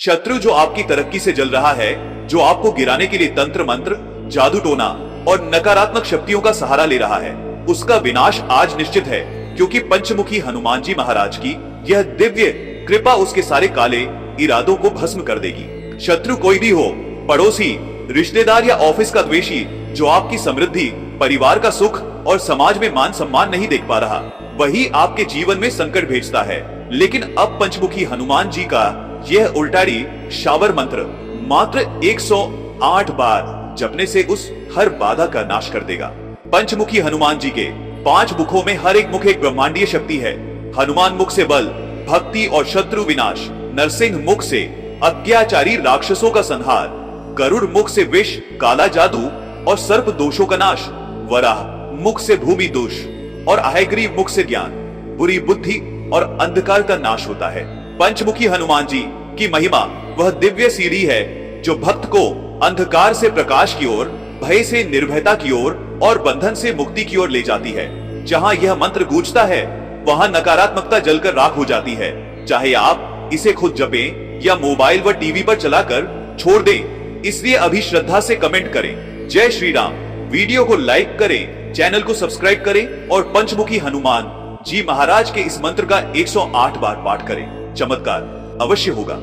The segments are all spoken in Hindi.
शत्रु जो आपकी तरक्की से जल रहा है, जो आपको गिराने के लिए तंत्र मंत्र, जादू टोना और नकारात्मक शक्तियों का सहारा ले रहा है, उसका विनाश आज निश्चित है, क्योंकि पंचमुखी हनुमान जी महाराज की यह दिव्य कृपा उसके सारे काले इरादों को भस्म कर देगी। शत्रु कोई भी हो, पड़ोसी, रिश्तेदार या ऑफिस का द्वेषी, जो आपकी समृद्धि, परिवार का सुख और समाज में मान सम्मान नहीं देख पा रहा, वही आपके जीवन में संकट भेजता है। लेकिन अब पंचमुखी हनुमान जी का यह उल्टाड़ी शावर मंत्र मात्र 108 बार जपने से उस हर बाधा का नाश कर देगा। पंचमुखी हनुमान जी के 5 मुखों में हर एक मुख एक ब्रह्मांडीय शक्ति है। हनुमान मुख से बल, भक्ति और शत्रु विनाश, नरसिंह मुख से अत्याचारी राक्षसों का संहार, गरुड़ मुख से विष, काला जादू और सर्प दोषों का नाश, वराह मुख से भूमि दोष और आहयग्रीव मुख से ज्ञान, बुरी बुद्धि और अंधकार का नाश होता है। पंचमुखी हनुमान जी की महिमा वह दिव्य सीढ़ी है जो भक्त को अंधकार से प्रकाश की ओर, भय से निर्भयता की ओर और बंधन से मुक्ति की ओर ले जाती है। जहां यह मंत्र गूंजता है, वहां नकारात्मकता जलकर राख हो जाती है। चाहे आप इसे खुद जपें या मोबाइल व टीवी पर चलाकर छोड़ दें। इसलिए अभी श्रद्धा से कमेंट करें, जय श्री राम। वीडियो को लाइक करें, चैनल को सब्सक्राइब करें और पंचमुखी हनुमान जी महाराज के इस मंत्र का 108 बार पाठ करें। चमत्कार अवश्य होगा।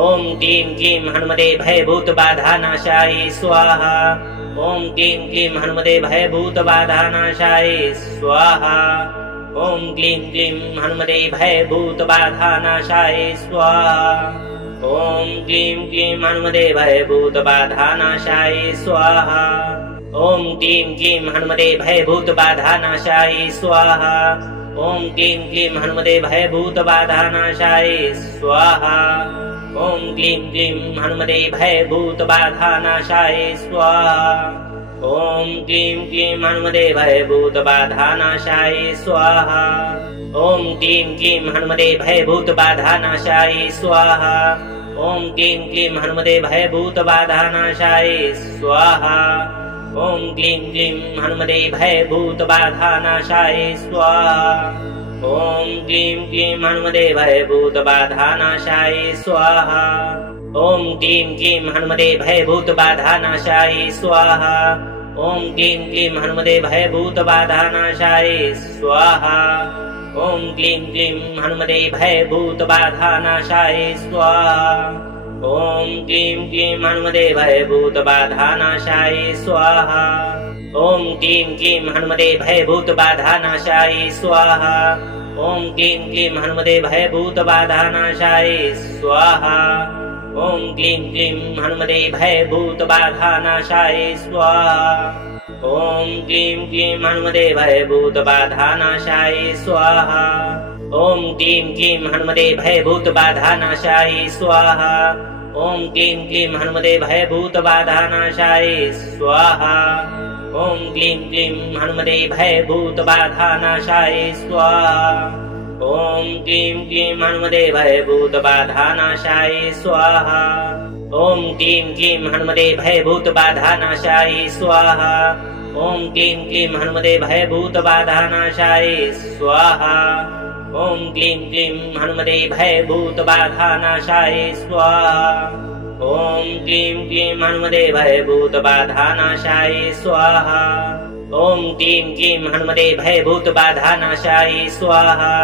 ओम क्लीं क्लीं हनुमते भयभूत बाधा नाशाय स्वाहा। ओम क्लीं क्लीं हनुमते भयभूत बाधा नाशाय स्वाहा। ओम क्लीं क्लीं हनुमते भयभूत बाधा नाशाय स्वाहा। ओम क्लीं क्लीं हनुमते भयभूत बाधा नाशाय स्वाहा। ओम क्लीं क्लीं हनुमते भयभूत बाधा नाशाय स्वाहा। ओम क्लीं क्लीं हनुमते भयभूत बाधा नाशाय स्वाहा। ओम क्लीं क्लीं हनुमते भयभूत बाधा नाशाय स्वाहा। ओम क्लीं क्लीं हनुमते भयभूत बाधा नाशाय स्वाहा। ओम क्लीं क्लीं हनुमते भयभूत बाधा नाशाय स्वाहा। ओम क्लीं क्लीं हनुमते भयभूत बाधा नाशाय स्वाहा। ओम क्लीं क्लीं हनुमते भयभूत बाधा नाशाय स्वाहा। ओम क्लीं क्लीं हनुमते भयभूत बाधा नाशाय स्वाहा। ओम क्लीं क्लीं हनुमते भयभूत बाधा नाशाय स्वाहा। ओम क्लीं क्लीं हनुमते भयभूत बाधा नाशाय स्वाहा। ओम क्लीं क्लीं हनुमते भयभूत बाधा नाशाय स्वाहा। ओम क्लीं क्लीं हनुमते भयभूत बाधा नाशाय स्वाहा। ओम क्लीं क्लीं हनुमते भयभूत बाधा नाशाय स्वाहा। ओम क्लीं क्लीं हनुमते भयभूत बाधा नाशाय स्वाहा। ओम क्लीं क्लीं हनुमते भयभूत बाधा नाशाय स्वाहा। ओम क्लीं क्लीं हनुमते भयभूत बाधा नाशाय स्वाहा। ओम क्लीं क्लीं हनुमते भयभूत बाधा नाशाय स्वाहा। ओम क्लीं क्लीं हनुमते भयभूत बाधा नाशाय स्वाहा। ओम क्लीं क्लीं हनुमते भयभूत बाधा नाशाय स्वाहा। ओम क्लीं क्लीं हनुमते भयभूत बाधा नाशाय स्वाहा। ओम क्लीं क्लीं हनुमते भयभूत बाधा नाशाय स्वाहा। ओम क्लीं क्लीं हनुमते भयभूत बाधा नाशाय स्वाहा। ओम क्लीं क्लीं हनुमते भयभूत बाधा नाशाय स्वाहा। ओम क्लीं क्लीं हनुमते भयभूत बाधा नाशाय स्वाहा। ओम क्लीं क्लीं हनुमते भयभूत बाधा नाशाय स्वाहा।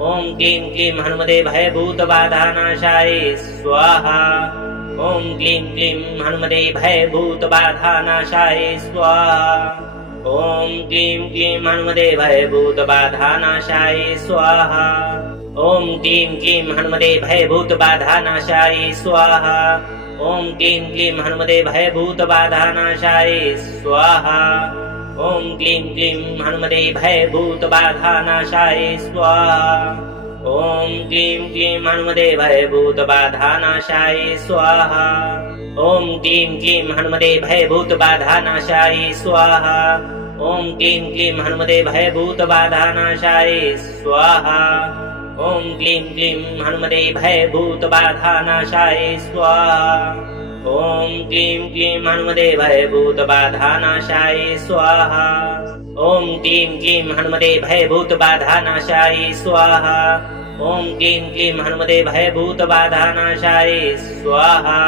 ओम क्लीं क्लीं हनुमते भयभूत बाधा नाशाय स्वाहा। ओम क्लीं क्लीं हनुमते भयभूत बाधा नाशाय स्वाहा। ओम क्लीं क्लीं हनुमते भयभूत बाधा नाशाय स्वाहा। ओम क्लीं क्लीं हनुमते भयभूत बाधा नाशाय स्वाहा। ओम क्लीं क्लीं हनुमते भयभूत बाधा नाशाय स्वाहा। ओम क्लीं क्लीं हनुमते भयभूत बाधा नाशाय स्वाहा। ओम क्लीं क्लीं हनुमते भयभूत बाधा नाशाय स्वाहा। ओम क्लीं क्लीं हनुमते भयभूत बाधा नाशाय स्वाहा। ओम क्लीं क्लीं हनुमते भयभूत बाधा नाशाय स्वाहा। ओम क्लीं क्लीं हनुमते भयभूत बाधा नाशाय स्वाहा। ओम क्लीं क्लीं हनुमते भयभूत बाधा नाशाय स्वाहा। ओम क्लीं क्लीं हनुमते भयभूतबाधानाशाय स्वाहा। ओम क्लीं क्लीं हनुमते भयभूतबाधानाशाय स्वाहा।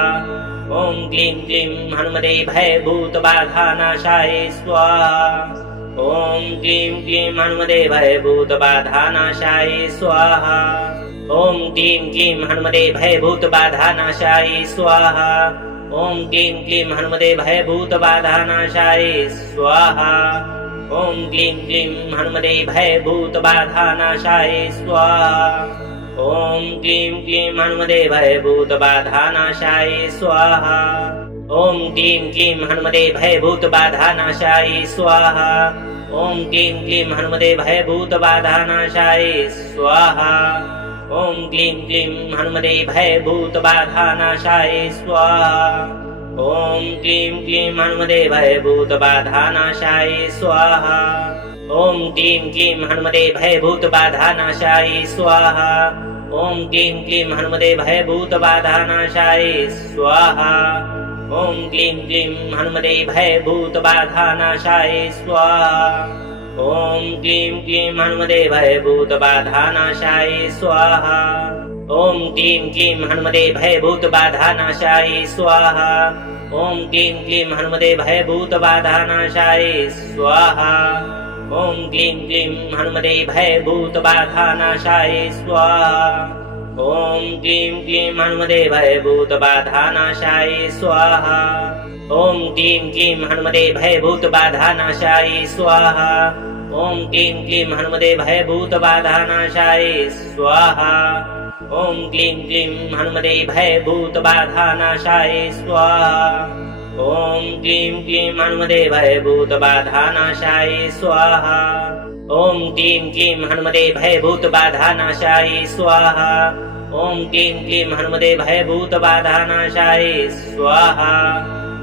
ओम क्लीं क्लीं हनुमते भयभूतबाधानाशाय स्वाहा। ओम क्लीं क्लीं हनुमते भयभूतबाधानाशाय स्वाहा। ओम क्लीं क्लीं हनुमते भयभूतबाधानाशाय स्वाहा। ओम क्लीं क्लीं हनुमते भयभूतबाधानाशाय स्वाहा। ओम क्लीं क्लीं हनुमते भयभूतबाधानाशाय स्वाहा। ओम क्लीं क्लीं हनुमते भयभूतबाधानाशाय स्वाहा। ओम क्लीं क्लीं हनुमते भयभूतबाधानाशाय स्वाहा। ओम क्लीं क्लीं हनुमते भयभूतबाधानाशाय स्वाहा। ओम क्लीं क्लीं हनुमते भयभूतबाधानाशाय स्वाहा। ओम क्लीं क्लीं हनुमते भयभूतबाधानाशाय स्वाहा। ओम क्लीं क्लीं हनुमते भयभूतबाधानाशाय स्वाहा। ओम क्लीं क्लीं हनुमते भयभूतबाधानाशाय स्वाहा। ओम क्लीं क्लीं हनुमते भयभूतबाधानाशाय स्वाहा। ओम क्लीं क्लीं हनुमते भयभूतबाधानाशाय स्वाहा। ओम क्लीं क्लीं हनुमते भयभूतबाधानाशाय स्वाहा। ओम क्लीं क्लीं हनुमते भयभूतबाधानाशाय स्वाहा। ओम क्लीं क्लीं हनुमते भयभूतबाधानाशाय स्वाहा। ओम क्लीं क्लीं हनुमते भयभूतबाधानाशाय स्वाहा। ओम क्लीं क्लीं हनुमते भयभूतबाधानाशाय स्वाहा। ओम क्लीं क्लीं हनुमते भयभूतबाधानाशाय स्वाहा। ओम क्लीं क्लीं हनुमते भयभूतबाधानाशाय स्वाहा। ओम क्लीं क्लीं हनुमते भयभूतबाधानाशाय स्वाहा। ओम क्लीं क्लीं हनुमते भयभूतबाधानाशाय स्वाहा। ओम क्लीं क्लीं हनुमते भयभूतबाधानाशाय स्वाहा। ओम क्लीं क्लीं हनुमते भयभूतबाधानाशाय स्वाहा।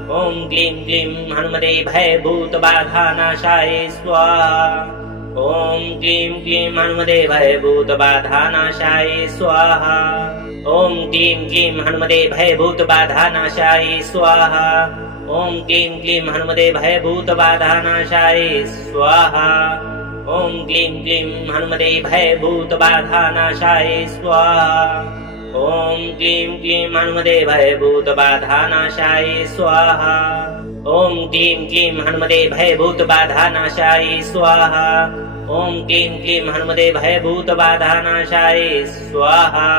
ओम क्लीं क्लीं हनुमते भयभूतबाधानाशाय स्वाहा। ओम क्लीं क्लीं हनुमते भयभूतबाधानाशाय स्वाहा। ओम क्लीं क्लीं हनुमते भयभूतबाधानाशाय स्वाहा। ओम क्लीं क्लीं हनुमते भयभूतबाधानाशाय स्वाहा। ओम क्लीं क्लीं हनुमते भयभूतबाधानाशाय स्वाहा। ओम क्लीं क्लीं हनुमते भयभूतबाधानाशाय स्वाहा। ओम क्लीं क्लीं हनुमते भयभूतबाधानाशाय स्वाहा। ओम क्लीं क्लीं हनुमते भयभूतबाधानाशाय स्वाहा।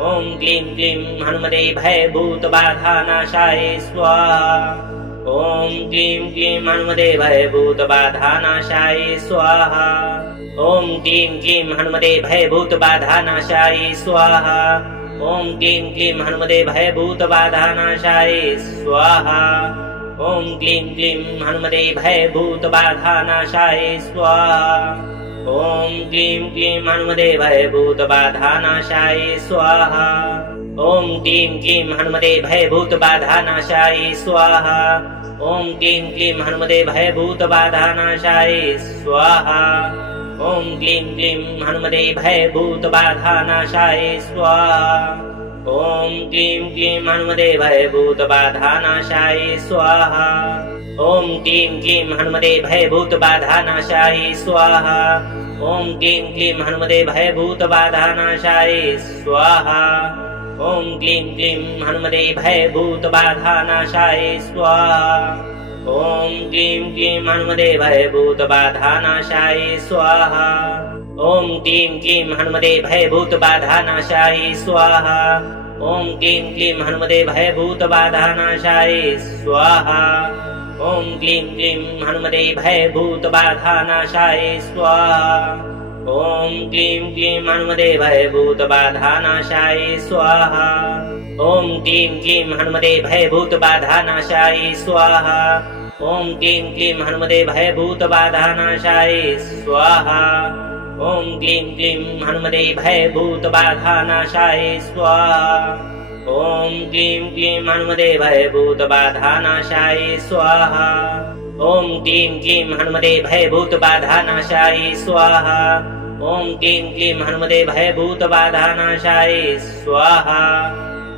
ओम क्लीं क्लीं हनुमते भयभूतबाधानाशाय स्वाहा। ओम क्लीं क्लीं हनुमते भयभूतबाधानाशाय स्वाहा। ओम क्लीं क्लीं हनुमते भयभूतबाधानाशाय स्वाहा। ओम क्लीं क्लीं हनुमते भयभूतबाधानाशाय स्वाहा। ओम क्लीं क्लीं हनुमते भयभूतबाधानाशाय स्वाहा। ओम क्लीं क्लीं हनुमते भयभूतबाधानाशाय स्वाहा। ओम क्लीं क्लीं हनुमते भयभूतबाधानाशाय स्वाहा। ओम क्लीं क्लीं हनुमते भयभूतबाधानाशाय स्वाहा। ओम क्लीं क्लीं हनुमते भयभूतबाधानाशाय स्वाहा। ओम क्लीं क्लीं हनुमते भयभूतबाधानाशाय स्वाहा। ओम क्लीं क्लीं हनुमते भयभूतबाधानाशाय स्वाहा। ओम क्लीं क्लीं हनुमते भयभूतबाधानाशाय स्वाहा। ओम क्लीं क्लीं हनुमते भयभूतबाधानाशाय स्वाहा। ओम क्लीं क्लीं हनुमते भयभूतबाधानाशाय स्वाहा। ओम क्लीं क्लीं हनुमते भयभूतबाधानाशाय स्वाहा। ओम क्लीं क्लीं हनुमते भयभूतबाधानाशाय स्वाहा। ओम क्लीं क्लीं हनुमते भयभूतबाधानाशाय स्वाहा। ओम क्लीं क्लीं हनुमते भयभूतबाधानाशाय स्वाहा। ओम क्लीं क्लीं हनुमते भयभूतबाधानाशाय स्वाहा। ओम क्लीं क्लीं हनुमते भयभूतबाधानाशाय स्वाहा। ओम क्लीं क्लीं हनुमते भयभूतबाधानाशाय स्वाहा। ओम क्लीं क्लीं हनुमते भयभूतबाधानाशाय स्वाहा। ओम क्लीं क्लीं हनुमते भयभूतबाधानाशाय स्वाहा।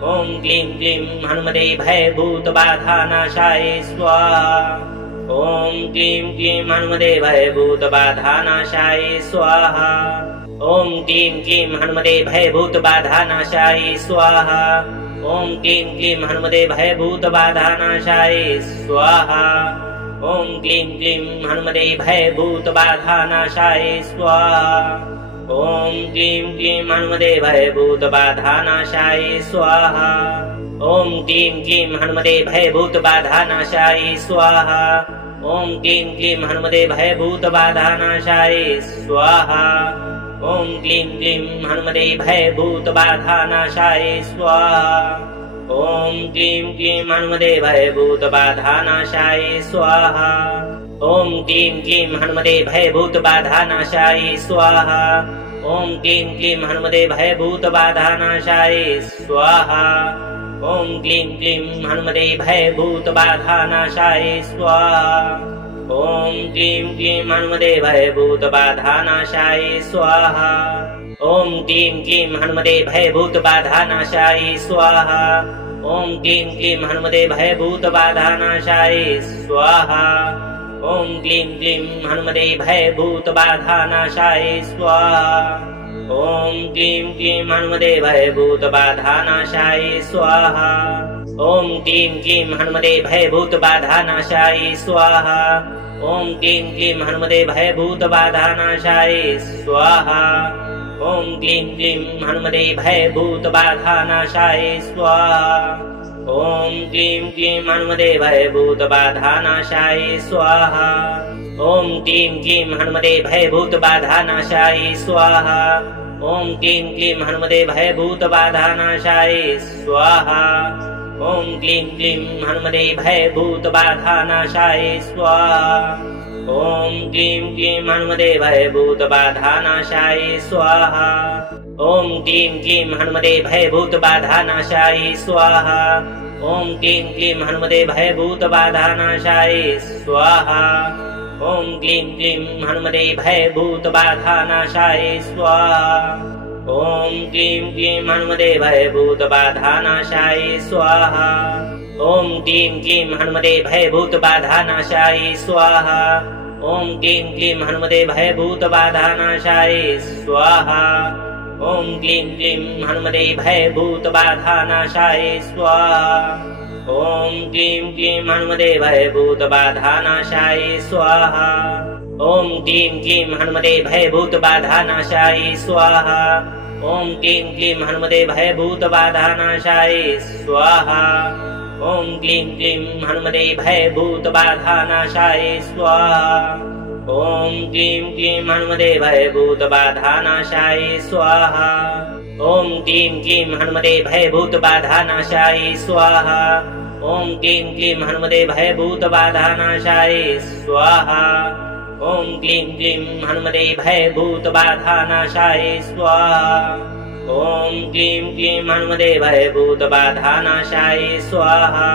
ओम क्लीं क्लीं हनुमते भयभूतबाधानाशाय स्वाहा। ॐ क्लीं क्लीं हनुमते भयभूतबाधानाशाय स्वाहा। ॐ क्लीं क्लीं हनुमते भयभूतबाधानाशाय स्वाहा। ॐ क्लीं क्लीं हनुमते भयभूतबाधानाशाय स्वाहा। ॐ क्लीं क्लीं हनुमते भयभूतबाधानाशाय स्वाहा। ॐ क्लीं क्लीं हनुमते भयभूतबाधानाशाय स्वाहा। ॐ क्लीं क्लीं हनुमते भयभूतबाधानाशाय स्वाहा। ॐ क्लीं क्लीं हनुमते भयभूतबाधानाशाय स्वाहा। ॐ क्लीं क्लीं हनुमते भयभूतबाधानाशाय स्वाहा। ॐ क्लीं क्लीं हनुमते भयभूतबाधानाशाय स्वाहा। ॐ क्लीं क्लीं हनुमते भयभूतबाधानाशाय स्वाहा। ॐ क्लीं क्लीं हनुमते भयभूतबाधानाशाय स्वाहा। ॐ क्लीं क्लीं हनुमते भयभूतबाधानाशाय स्वाहा। ॐ क्लीं क्लीं हनुमते भयभूतबाधानाशाय स्वाहा। ॐ क्लीं क्लीं हनुमते भयभूतबाधानाशाय स्वाहा। ॐ क्लीं क्लीं हनुमते भयभूतबाधानाशाय स्वाहा। ॐ क्लीं क्लीं हनुमते भयभूतबाधानाशाय स्वाहा। ॐ क्लीं क्लीं हनुमते भयभूतबाधानाशाय स्वाहा। ॐ क्लीं क्लीं हनुमते भयभूतबाधानाशाय स्वाहा। ॐ क्लीं क्लीं हनुमते भयभूतबाधानाशाय स्वाहा। ॐ क्लीं क्लीं हनुमते भयभूतबाधानाशाय स्वाहा। ॐ क्लीं क्लीं हनुमते भयभूतबाधानाशाय स्वाहा। ॐ क्लीं क्लीं हनुमते भयभूतबाधानाशाय स्वाहा। ॐ क्लीं क्लीं हनुमते भयभूतबाधानाशाय स्वाहा। ॐ क्लीं क्लीं हनुमते भयभूतबाधानाशाय स्वाहा। ॐ क्लीं क्लीं हनुमते भयभूतबाधानाशाय स्वाहा। ॐ क्लीं क्लीं हनुमते भयभूतबाधानाशाय स्वाहा। ॐ क्लीं क्लीं हनुमते भयभूतबाधानाशाय स्वाहा। ॐ क्लीं क्लीं हनुमते भयभूतबाधानाशाय स्वाहा। ॐ क्लीं क्लीं हनुमते भयभूतबाधानाशाय स्वाहा। ॐ क्लीं क्लीं हनुमते भयभूतबाधानाशाय स्वाहा। ॐ क्लीं क्लीं हनुमते भयभूतबाधानाशाय स्वाहा। ॐ क्लीं क्लीं हनुमते भयभूतबाधानाशाय स्वाहा। ॐ क्लीं क्लीं हनुमते भयभूतबाधानाशाय स्वाहा। ॐ क्लीं क्लीं हनुमते भयभूतबाधानाशाय स्वाहा। ॐ क्लीं क्लीं हनुमते भयभूतबाधानाशाय स्वाहा। ॐ क्लीं क्लीं हनुमते भयभूतबाधानाशाय स्वाहा। ॐ क्लीं क्लीं हनुमते भयभूतबाधानाशाय स्वाहा। ॐ क्लीं क्लीं हनुमते भयभूतबाधानाशाय स्वाहा। ॐ क्लीं क्लीं हनुमते भयभूतबाधानाशाय स्वाहा। ॐ क्लीं क्लीं हनुमते भयभूतबाधानाशाय स्वाहा। ॐ क्लीं क्लीं हनुमते भयभूतबाधानाशाय स्वाहा।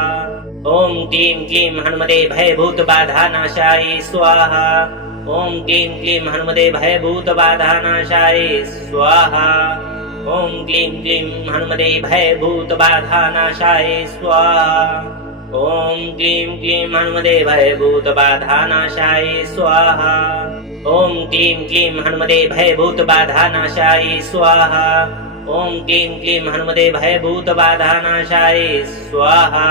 ॐ क्लीं क्लीं हनुमते भयभूतबाधानाशाय स्वाहा। ॐ क्लीं क्लीं हनुमते भयभूतबाधानाशाय स्वाहा। ॐ क्लीं क्लीं हनुमते भयभूतबाधानाशाय स्वाहा। ॐ क्लीं क्लीं हनुमते भयभूतबाधानाशाय स्वाहा। ॐ क्लीं क्लीं हनुमते भयभूतबाधानाशाय स्वाहा। ॐ क्लीं क्लीं हनुमते भयभूतबाधानाशाय स्वाहा।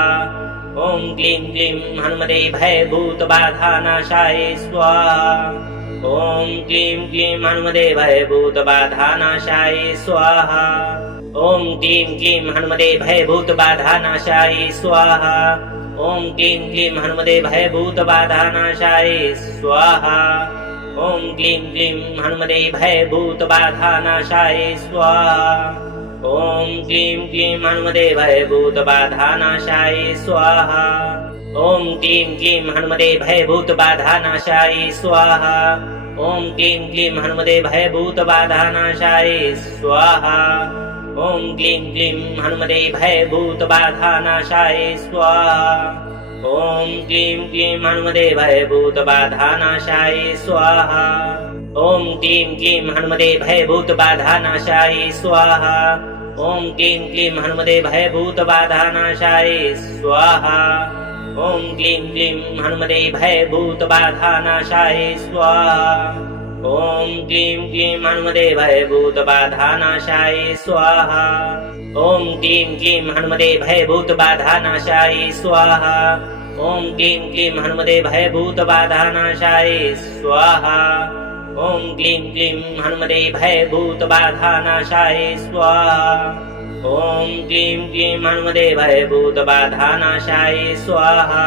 ॐ क्लीं क्लीं हनुमते भयभूतबाधानाशाय स्वाहा। ॐ क्लीं क्लीं हनुमते भयभूतबाधानाशाय स्वाहा। ॐ क्लीं क्लीं हनुमते भयभूतबाधानाशाय स्वाहा। ॐ क्लीं क्लीं हनुमते भयभूतबाधानाशाय स्वाहा। ॐ क्लीं क्लीं हनुमते भयभूतबाधानाशाय स्वाहा। ॐ क्लीं क्लीं हनुमते भयभूतबाधानाशाय स्वाहा। ॐ क्लीं क्लीं हनुमते भयभूतबाधानाशाय स्वाहा। ॐ क्लीं क्लीं हनुमते भयभूतबाधानाशाय स्वाहा। ॐ क्लीं क्लीं हनुमते भयभूतबाधानाशाय स्वाहा। ॐ क्लीं क्लीं हनुमते भयभूतबाधानाशाय स्वाहा। ॐ क्लीं क्लीं हनुमते भयभूतबाधानाशाय स्वाहा। ॐ क्लीं क्लीं हनुमते भयभूतबाधानाशाय स्वाहा। ओम क्लीं क्लीं हनुमते भयभूतबाधानाशाय स्वाहा। ओम क्लीं क्लीं हनुमते भयभूतबाधानाशाय स्वाहा। ओम क्लीं क्लीं हनुमते भयभूतबाधानाशाय स्वाहा। ओम क्लीं क्लीं हनुमते भयभूतबाधानाशाय स्वाहा। ओम क्लीं क्लीं हनुमते भयभूतबाधानाशाय स्वाहा। ओम क्लीं क्लीं हनुमते भयभूतबाधानाशाय स्वाहा।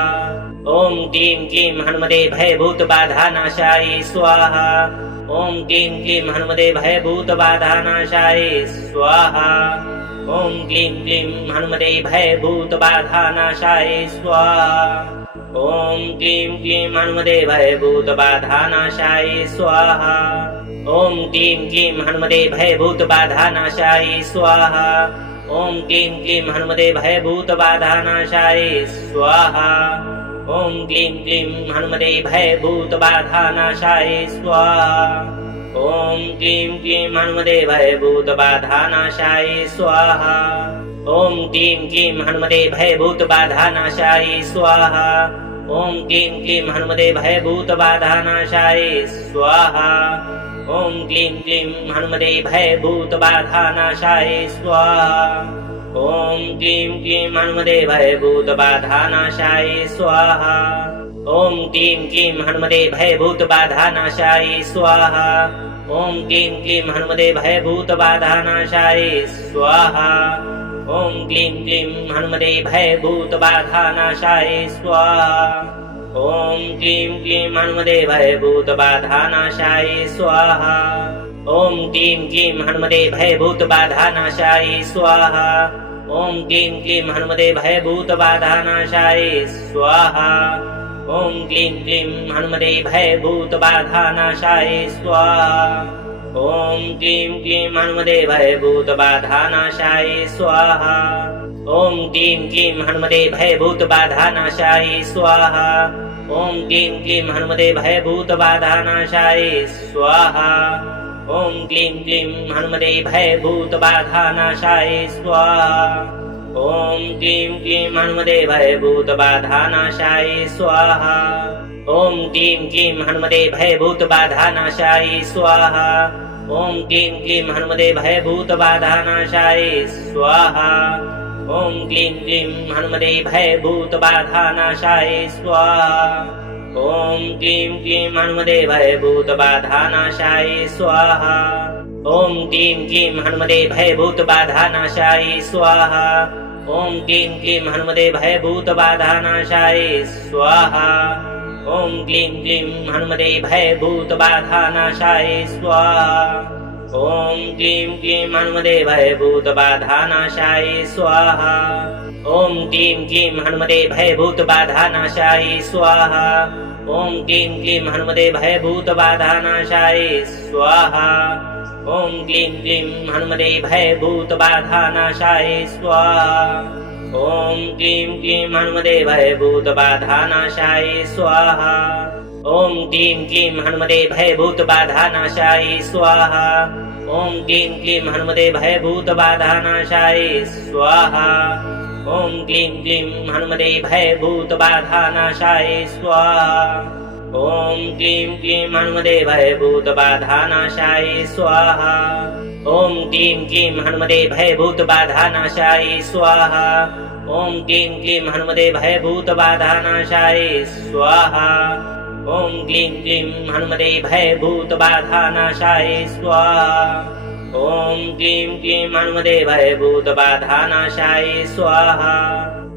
ओम क्लीं क्लीं हनुमते भयभूतबाधानाशाय स्वाहा। ओम क्लीं क्लीं हनुमते भयभूतबाधानाशाय स्वाहा। ओम क्लीं क्लीं हनुमते भयभूतबाधानाशाय स्वाहा। ओम क्लीं क्लीं हनुमते भयभूतबाधानाशाय स्वाहा। ओम क्लीं क्लीं हनुमते भयभूतबाधानाशाय स्वाहा। ओम क्लीं क्लीं हनुमते भयभूतबाधानाशाय स्वाहा। ओम क्लीं क्लीं हनुमते भयभूतबाधानाशाय स्वाहा। ओम क्लीं क्लीं हनुमते भयभूतबाधानाशाय स्वाहा। ओम क्लीं क्लीं हनुमते भयभूतबाधानाशाय स्वाहा। ओम क्लीं क्लीं हनुमते भयभूतबाधानाशाय स्वाहा। ओम क्लीं क्लीं हनुमते भयभूतबाधानाशाय स्वाहा। ओम क्लीं क्लीं हनुमते भयभूतबाधानाशाय स्वाहा। ओम क्लीं क्लीं हनुमते भयभूतबाधानाशाय स्वाहा। ओम क्लीं क्लीं हनुमते भयभूतबाधानाशाय स्वाहा। ओम क्लीं क्लीं हनुमते भयभूतबाधानाशाय स्वाहा। ओम क्लीं क्लीं हनुमते भयभूतबाधानाशाय स्वाहा। ओम क्लीं क्लीं हनुमते भयभूतबाधानाशाय स्वाहा। ओम क्लीं क्लीं हनुमते भयभूतबाधानाशाय स्वाहा। ओम क्लीं क्लीं हनुमते भयभूतबाधानाशाय स्वाहा। ओम क्लीं क्लीं हनुमते भयभूतबाधानाशाय स्वाहा। ओम क्लीं क्लीं हनुमते भयभूतबाधानाशाय स्वाहा। ओम क्लीं क्लीं हनुमते भयभूतबाधानाशाय स्वाहा। ओम क्लीं क्लीं हनुमते भयभूतबाधानाशाय स्वाहा। ओम क्लीं क्लीं हनुमते भयभूतबाधानाशाय स्वाहा। ओम क्लीं क्लीं हनुमते भयभूतबाधानाशाय स्वाहा। ओम क्लीं क्लीं हनुमते भयभूतबाधानाशाय स्वाहा। ओम क्लीं क्लीं हनुमते भयभूतबाधानाशाय स्वाहा। ओम क्लीं क्लीं हनुमते भयभूतबाधानाशाय स्वाहा। ओम क्लीं क्लीं हनुमते भयभूतबाधानाशाय स्वाहा। ओम क्लीं क्लीं हनुमते भयभूतबाधानाशाय स्वाहा। ओम क्लीं क्लीं हनुमते भयभूतबाधानाशाय स्वाहा। ओम क्लीं क्लीं हनुमते भयभूतबाधानाशाय स्वाहा। ओम क्लीं क्लीं हनुमते भयभूतबाधानाशाय स्वाहा। ओम क्लीं क्लीं हनुमते भयभूतबाधानाशाय स्वाहा। ओम क्लीं क्लीं हनुमते भयभूतबाधानाशाय स्वाहा। ओम क्लीं क्लीं हनुमते भयभूतबाधानाशाय स्वाहा। ओम क्लीं क्लीं हनुमते भयभूतबाधानाशाय स्वाहा। ओम क्लीं क्लीं हनुमते भयभूतबाधानाशाय स्वाहा। ओम क्लीं क्लीं हनुमते भयभूतबाधानाशाय स्वाहा। ओम क्लीं क्लीं हनुमते भयभूतबाधानाशाय स्वाहा। ओम क्लीं क्लीं हनुमते भयभूतबाधानाशाय स्वाहा। ओम क्लीं क्लीं हनुमते भयभूतबाधानाशाय स्वाहा। ओम क्लीं क्लीं हनुमते भयभूतबाधानाशाय स्वाहा। ओम क्लीं क्लीं हनुमते भयभूतबाधानाशाय स्वाहा।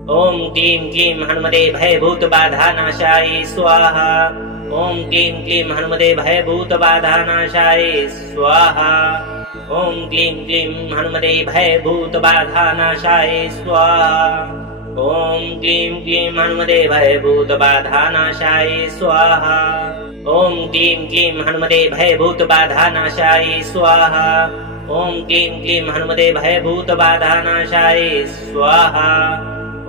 ओम क्लीं क्लीं हनुमते भयभूतबाधानाशाय स्वाहा। ओम क्लीं क्लीं हनुमते भयभूतबाधानाशाय स्वाहा। ओम क्लीं क्लीं हनुमते भयभूतबाधानाशाय स्वाहा। ओम क्लीं क्लीं हनुमते भयभूतबाधानाशाय स्वाहा। ओम क्लीं क्लीं हनुमते भयभूतबाधानाशाय स्वाहा। ओम क्लीं क्लीं हनुमते भयभूतबाधानाशाय स्वाहा।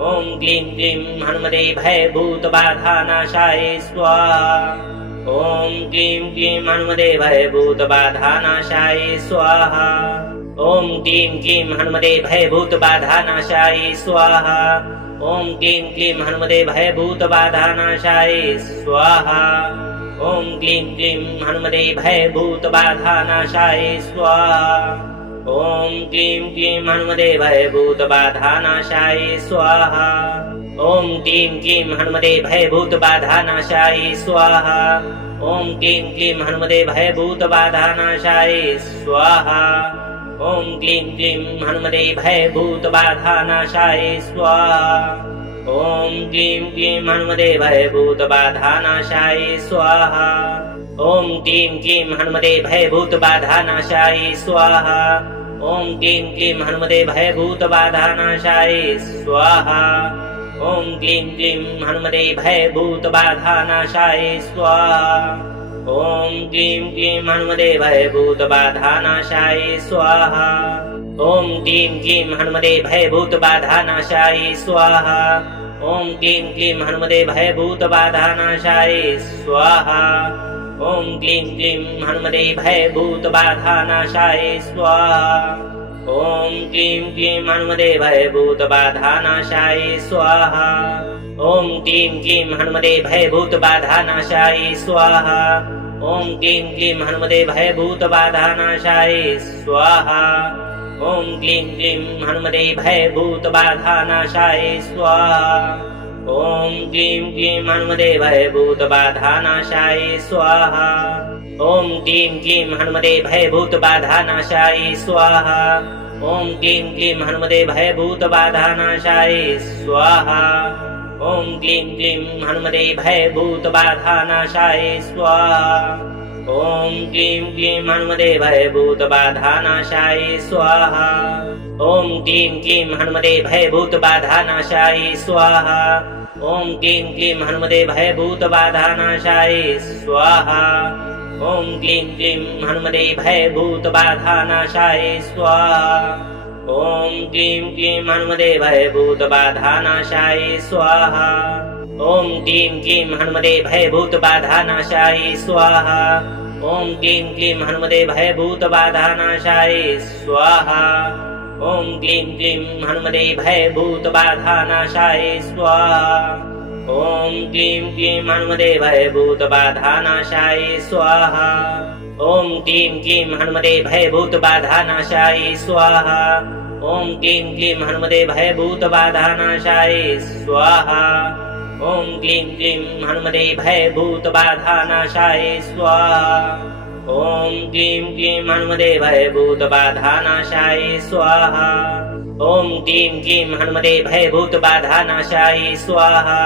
ओम क्लीं क्लीं हनुमते भयभूतबाधानाशाय स्वाहा। ओम क्लीं क्लीं हनुमते भयभूतबाधानाशाय स्वाहा। ओम क्लीं क्लीं हनुमते भयभूतबाधानाशाय स्वाहा। ओम क्लीं क्लीं हनुमते भयभूतबाधानाशाय स्वाहा। ओम क्लीं क्लीं हनुमते भयभूतबाधानाशाय स्वाहा। ओम क्लीं क्लीं हनुमते भयभूतबाधानाशाय स्वाहा। ओम क्लीं क्लीं हनुमते भयभूतबाधानाशाय स्वाहा। ओम क्लीं क्लीं हनुमते भयभूतबाधानाशाय स्वाहा। ओम क्लीं क्लीं हनुमते भयभूतबाधानाशाय स्वाहा। ओम क्लीं क्लीं हनुमते भयभूतबाधानाशाय स्वाहा। ओम क्लीं क्लीं हनुमते भयभूतबाधानाशाय स्वाहा। ओम क्लीं क्लीं हनुमते भयभूतबाधानाशाय स्वाहा। ओम क्लीं क्लीं हनुमते भयभूतबाधानाशाय स्वाहा। ओम क्लीं क्लीं हनुमते भयभूतबाधानाशाय स्वाहा। ओम क्लीं क्लीं हनुमते भयभूतबाधानाशाय स्वाहा। ओम क्लीं क्लीं हनुमते भयभूतबाधानाशाय स्वाहा। ओम क्लीं क्लीं हनुमते भयभूतबाधानाशाय स्वाहा। ओम क्लीं क्लीं हनुमते भयभूतबाधानाशाय स्वाहा। ओम क्लीं क्लीं हनुमते भयभूतबाधानाशाय स्वाहा। ओम क्लीं क्लीं हनुमते भयभूतबाधानाशाय स्वाहा। ओम क्लीं क्लीं हनुमते भयभूतबाधानाशाय स्वाहा। ओम क्लीं क्लीं हनुमते भयभूतबाधानाशाय स्वाहा। ओम क्लीं क्लीं हनुमते भयभूतबाधानाशाय स्वाहा। ओम क्लीं क्लीं हनुमते भयभूतबाधानाशाय स्वाहा। ओम क्लीं क्लीं हनुमते भयभूतबाधानाशाय स्वाहा। ओम क्लीं क्लीं हनुमते भयभूतबाधानाशाय स्वाहा। ओम क्लीं क्लीं हनुमते भयभूतबाधानाशाय स्वाहा। ओम क्लीं क्लीं हनुमते भयभूतबाधानाशाय स्वाहा। ओम क्लीं क्लीं हनुमते भयभूतबाधानाशाय स्वाहा। ओम क्लीं क्लीं हनुमते भयभूतबाधानाशाय स्वाहा। ओम क्लीं क्लीं हनुमते भयभूतबाधानाशाय स्वाहा। ओम क्लीं क्लीं हनुमते भयभूतबाधानाशाय स्वाहा। ओम क्लीं क्लीं हनुमते भयभूतबाधानाशाय स्वाहा। ओम क्लीं क्लीं हनुमते भयभूतबाधानाशाय स्वाहा। ओम क्लीं क्लीं हनुमते भयभूतबाधानाशाय स्वाहा। ओम क्लीं क्लीं हनुमते भयभूतबाधानाशाय स्वाहा। ओम क्लीं क्लीं हनुमते भयभूतबाधानाशाय स्वाहा। ओम क्लीं क्लीं हनुमते भयभूतबाधानाशाय स्वाहा। ओम क्लीं क्लीं हनुमते भयभूतबाधानाशाय स्वाहा। ओम क्लीं क्लीं हनुमते भयभूतबाधानाशाय स्वाहा।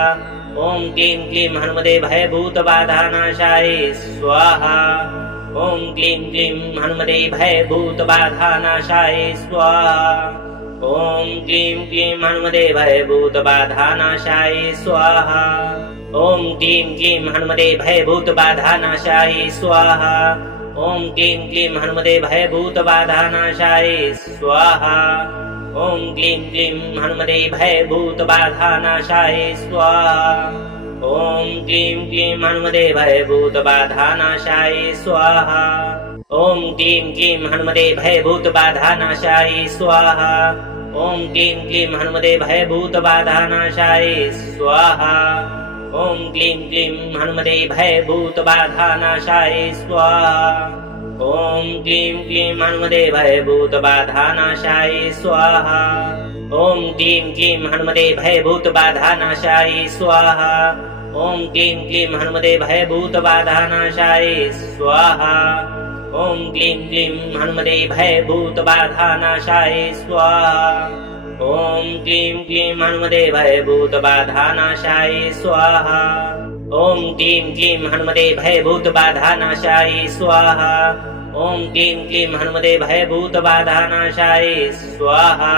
ओम क्लीं क्लीं हनुमते भयभूतबाधानाशाय स्वाहा। ओम क्लीं क्लीं हनुमते भयभूतबाधानाशाय स्वाहा। ओम क्लीं क्लीं हनुमते भयभूतबाधानाशाय स्वाहा। ओम क्लीं क्लीं हनुमते भयभूतबाधानाशाय स्वाहा। ओम क्लीं क्लीं हनुमते भयभूतबाधानाशाय स्वाहा। ओम क्लीं क्लीं हनुमते भयभूतबाधानाशाय स्वाहा। ओम क्लीं क्लीं हनुमते भयभूतबाधानाशाय स्वाहा। ओम क्लीं क्लीं हनुमते भयभूतबाधानाशाय स्वाहा। ओम क्लीं क्लीं हनुमते भयभूतबाधानाशाय स्वाहा। ओम क्लीं क्लीं हनुमते भयभूतबाधानाशाय स्वाहा। ओम क्लीं क्लीं हनुमते भयभूतबाधानाशाय स्वाहा। ओम क्लीं क्लीं हनुमते भयभूतबाधानाशाय स्वाहा। ओम क्लीं क्लीं हनुमते भयभूतबाधानाशाय स्वाहा। ओम क्लीं क्लीं हनुमते भयभूतबाधानाशाय स्वाहा। ओम क्लीं क्लीं हनुमते भयभूतबाधानाशाय स्वाहा। ओम क्लीं क्लीं हनुमते भयभूतबाधानाशाय स्वाहा।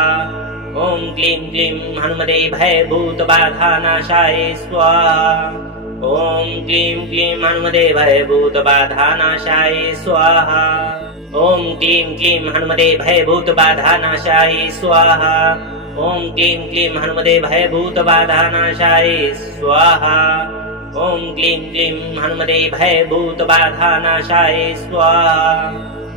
ओम क्लीं क्लीं हनुमते भयभूतबाधानाशाय स्वाहा। ओम क्लीं क्लीं हनुमते भयभूतबाधानाशाय स्वाहा। ओम क्लीं क्लीं हनुमते भयभूतबाधानाशाय स्वाहा। ओम क्लीं क्लीं हनुमते भयभूतबाधानाशाय स्वाहा। ओम क्लीं क्लीं हनुमते भयभूतबाधानाशाय स्वाहा।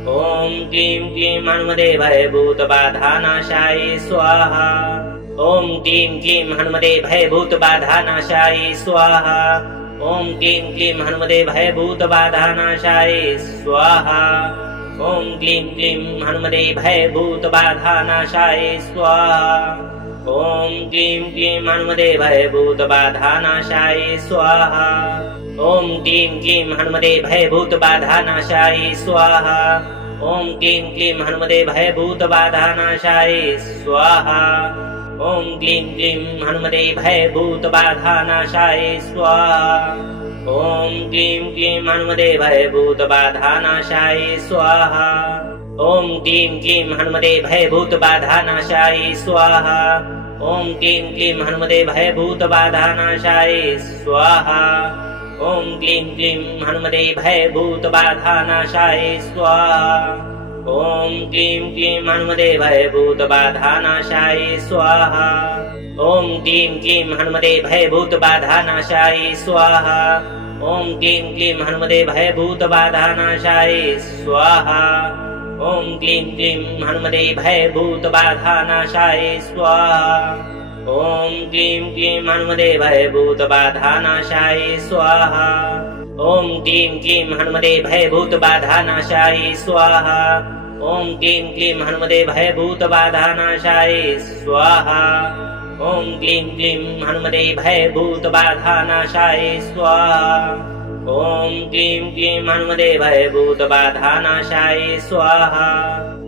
ॐ क्लीं क्लीं हनुमते भयभूतबाधानाशाय स्वाहा। ॐ क्लीं क्लीं हनुमते भयभूतबाधानाशाय स्वाहा। ॐ क्लीं क्लीं हनुमते भयभूतबाधानाशाय स्वाहा। ॐ क्लीं क्लीं हनुमते भयभूतबाधानाशाय स्वाहा। ॐ क्लीं क्लीं हनुमते भयभूतबाधानाशाय स्वाहा। ॐ क्लीं क्लीं हनुमते भयभूतबाधानाशाय स्वाहा। ॐ क्लीं क्लीं हनुमते भयभूतबाधानाशाय स्वाहा। ॐ क्लीं क्लीं हनुमते भयभूतबाधानाशाय स्वाहा। ॐ क्लीं क्लीं हनुमते भयभूतबाधानाशाय स्वाहा। ॐ क्लीं क्लीं हनुमते भयभूतबाधानाशाय स्वाहा। ॐ क्लीं क्लीं हनुमते भयभूतबाधानाशाय स्वाहा। ॐ क्लीं क्लीं हनुमते भयभूतबाधानाशाय स्वाहा। ॐ क्लीं क्लीं हनुमते भयभूतबाधानाशाय स्वाहा। ॐ क्लीं क्लीं हनुमते भयभूतबाधानाशाय स्वाहा। ॐ क्लीं क्लीं हनुमते भयभूतबाधानाशाय स्वाहा। ॐ क्लीं क्लीं हनुमते भयभूतबाधानाशाय स्वाहा। ॐ क्लीं क्लीं हनुमते भयभूतबाधानाशाय स्वाहा। ॐ क्लीं क्लीं हनुमते भयभूतबाधानाशाय स्वाहा। ॐ क्लीं क्लीं हनुमते भयभूतबाधानाशाय स्वाहा। ॐ क्लीं क्लीं हनुमते भयभूतबाधानाशाय स्वाहा। ॐ क्लीं क्लीं हनुमते भयभूतबाधानाशाय स्वाहा।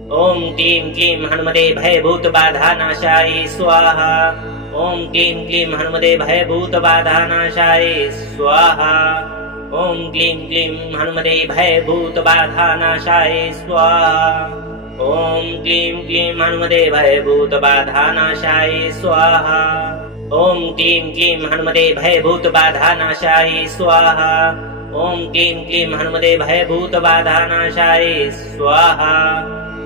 ॐ क्लीं क्लीं हनुमते भयभूतबाधानाशाय स्वाहा। ॐ क्लीं क्लीं हनुमते भयभूतबाधानाशाय स्वाहा। ॐ क्लीं क्लीं हनुमते भयभूतबाधानाशाय स्वाहा। ॐ क्लीं क्लीं हनुमते भयभूतबाधानाशाय स्वाहा। ॐ क्लीं क्लीं हनुमते भयभूतबाधानाशाय स्वाहा। ॐ क्लीं क्लीं हनुमते भयभूतबाधानाशाय स्वाहा। ॐ क्लीं क्लीं हनुमते भयभूतबाधानाशाय स्वाहा।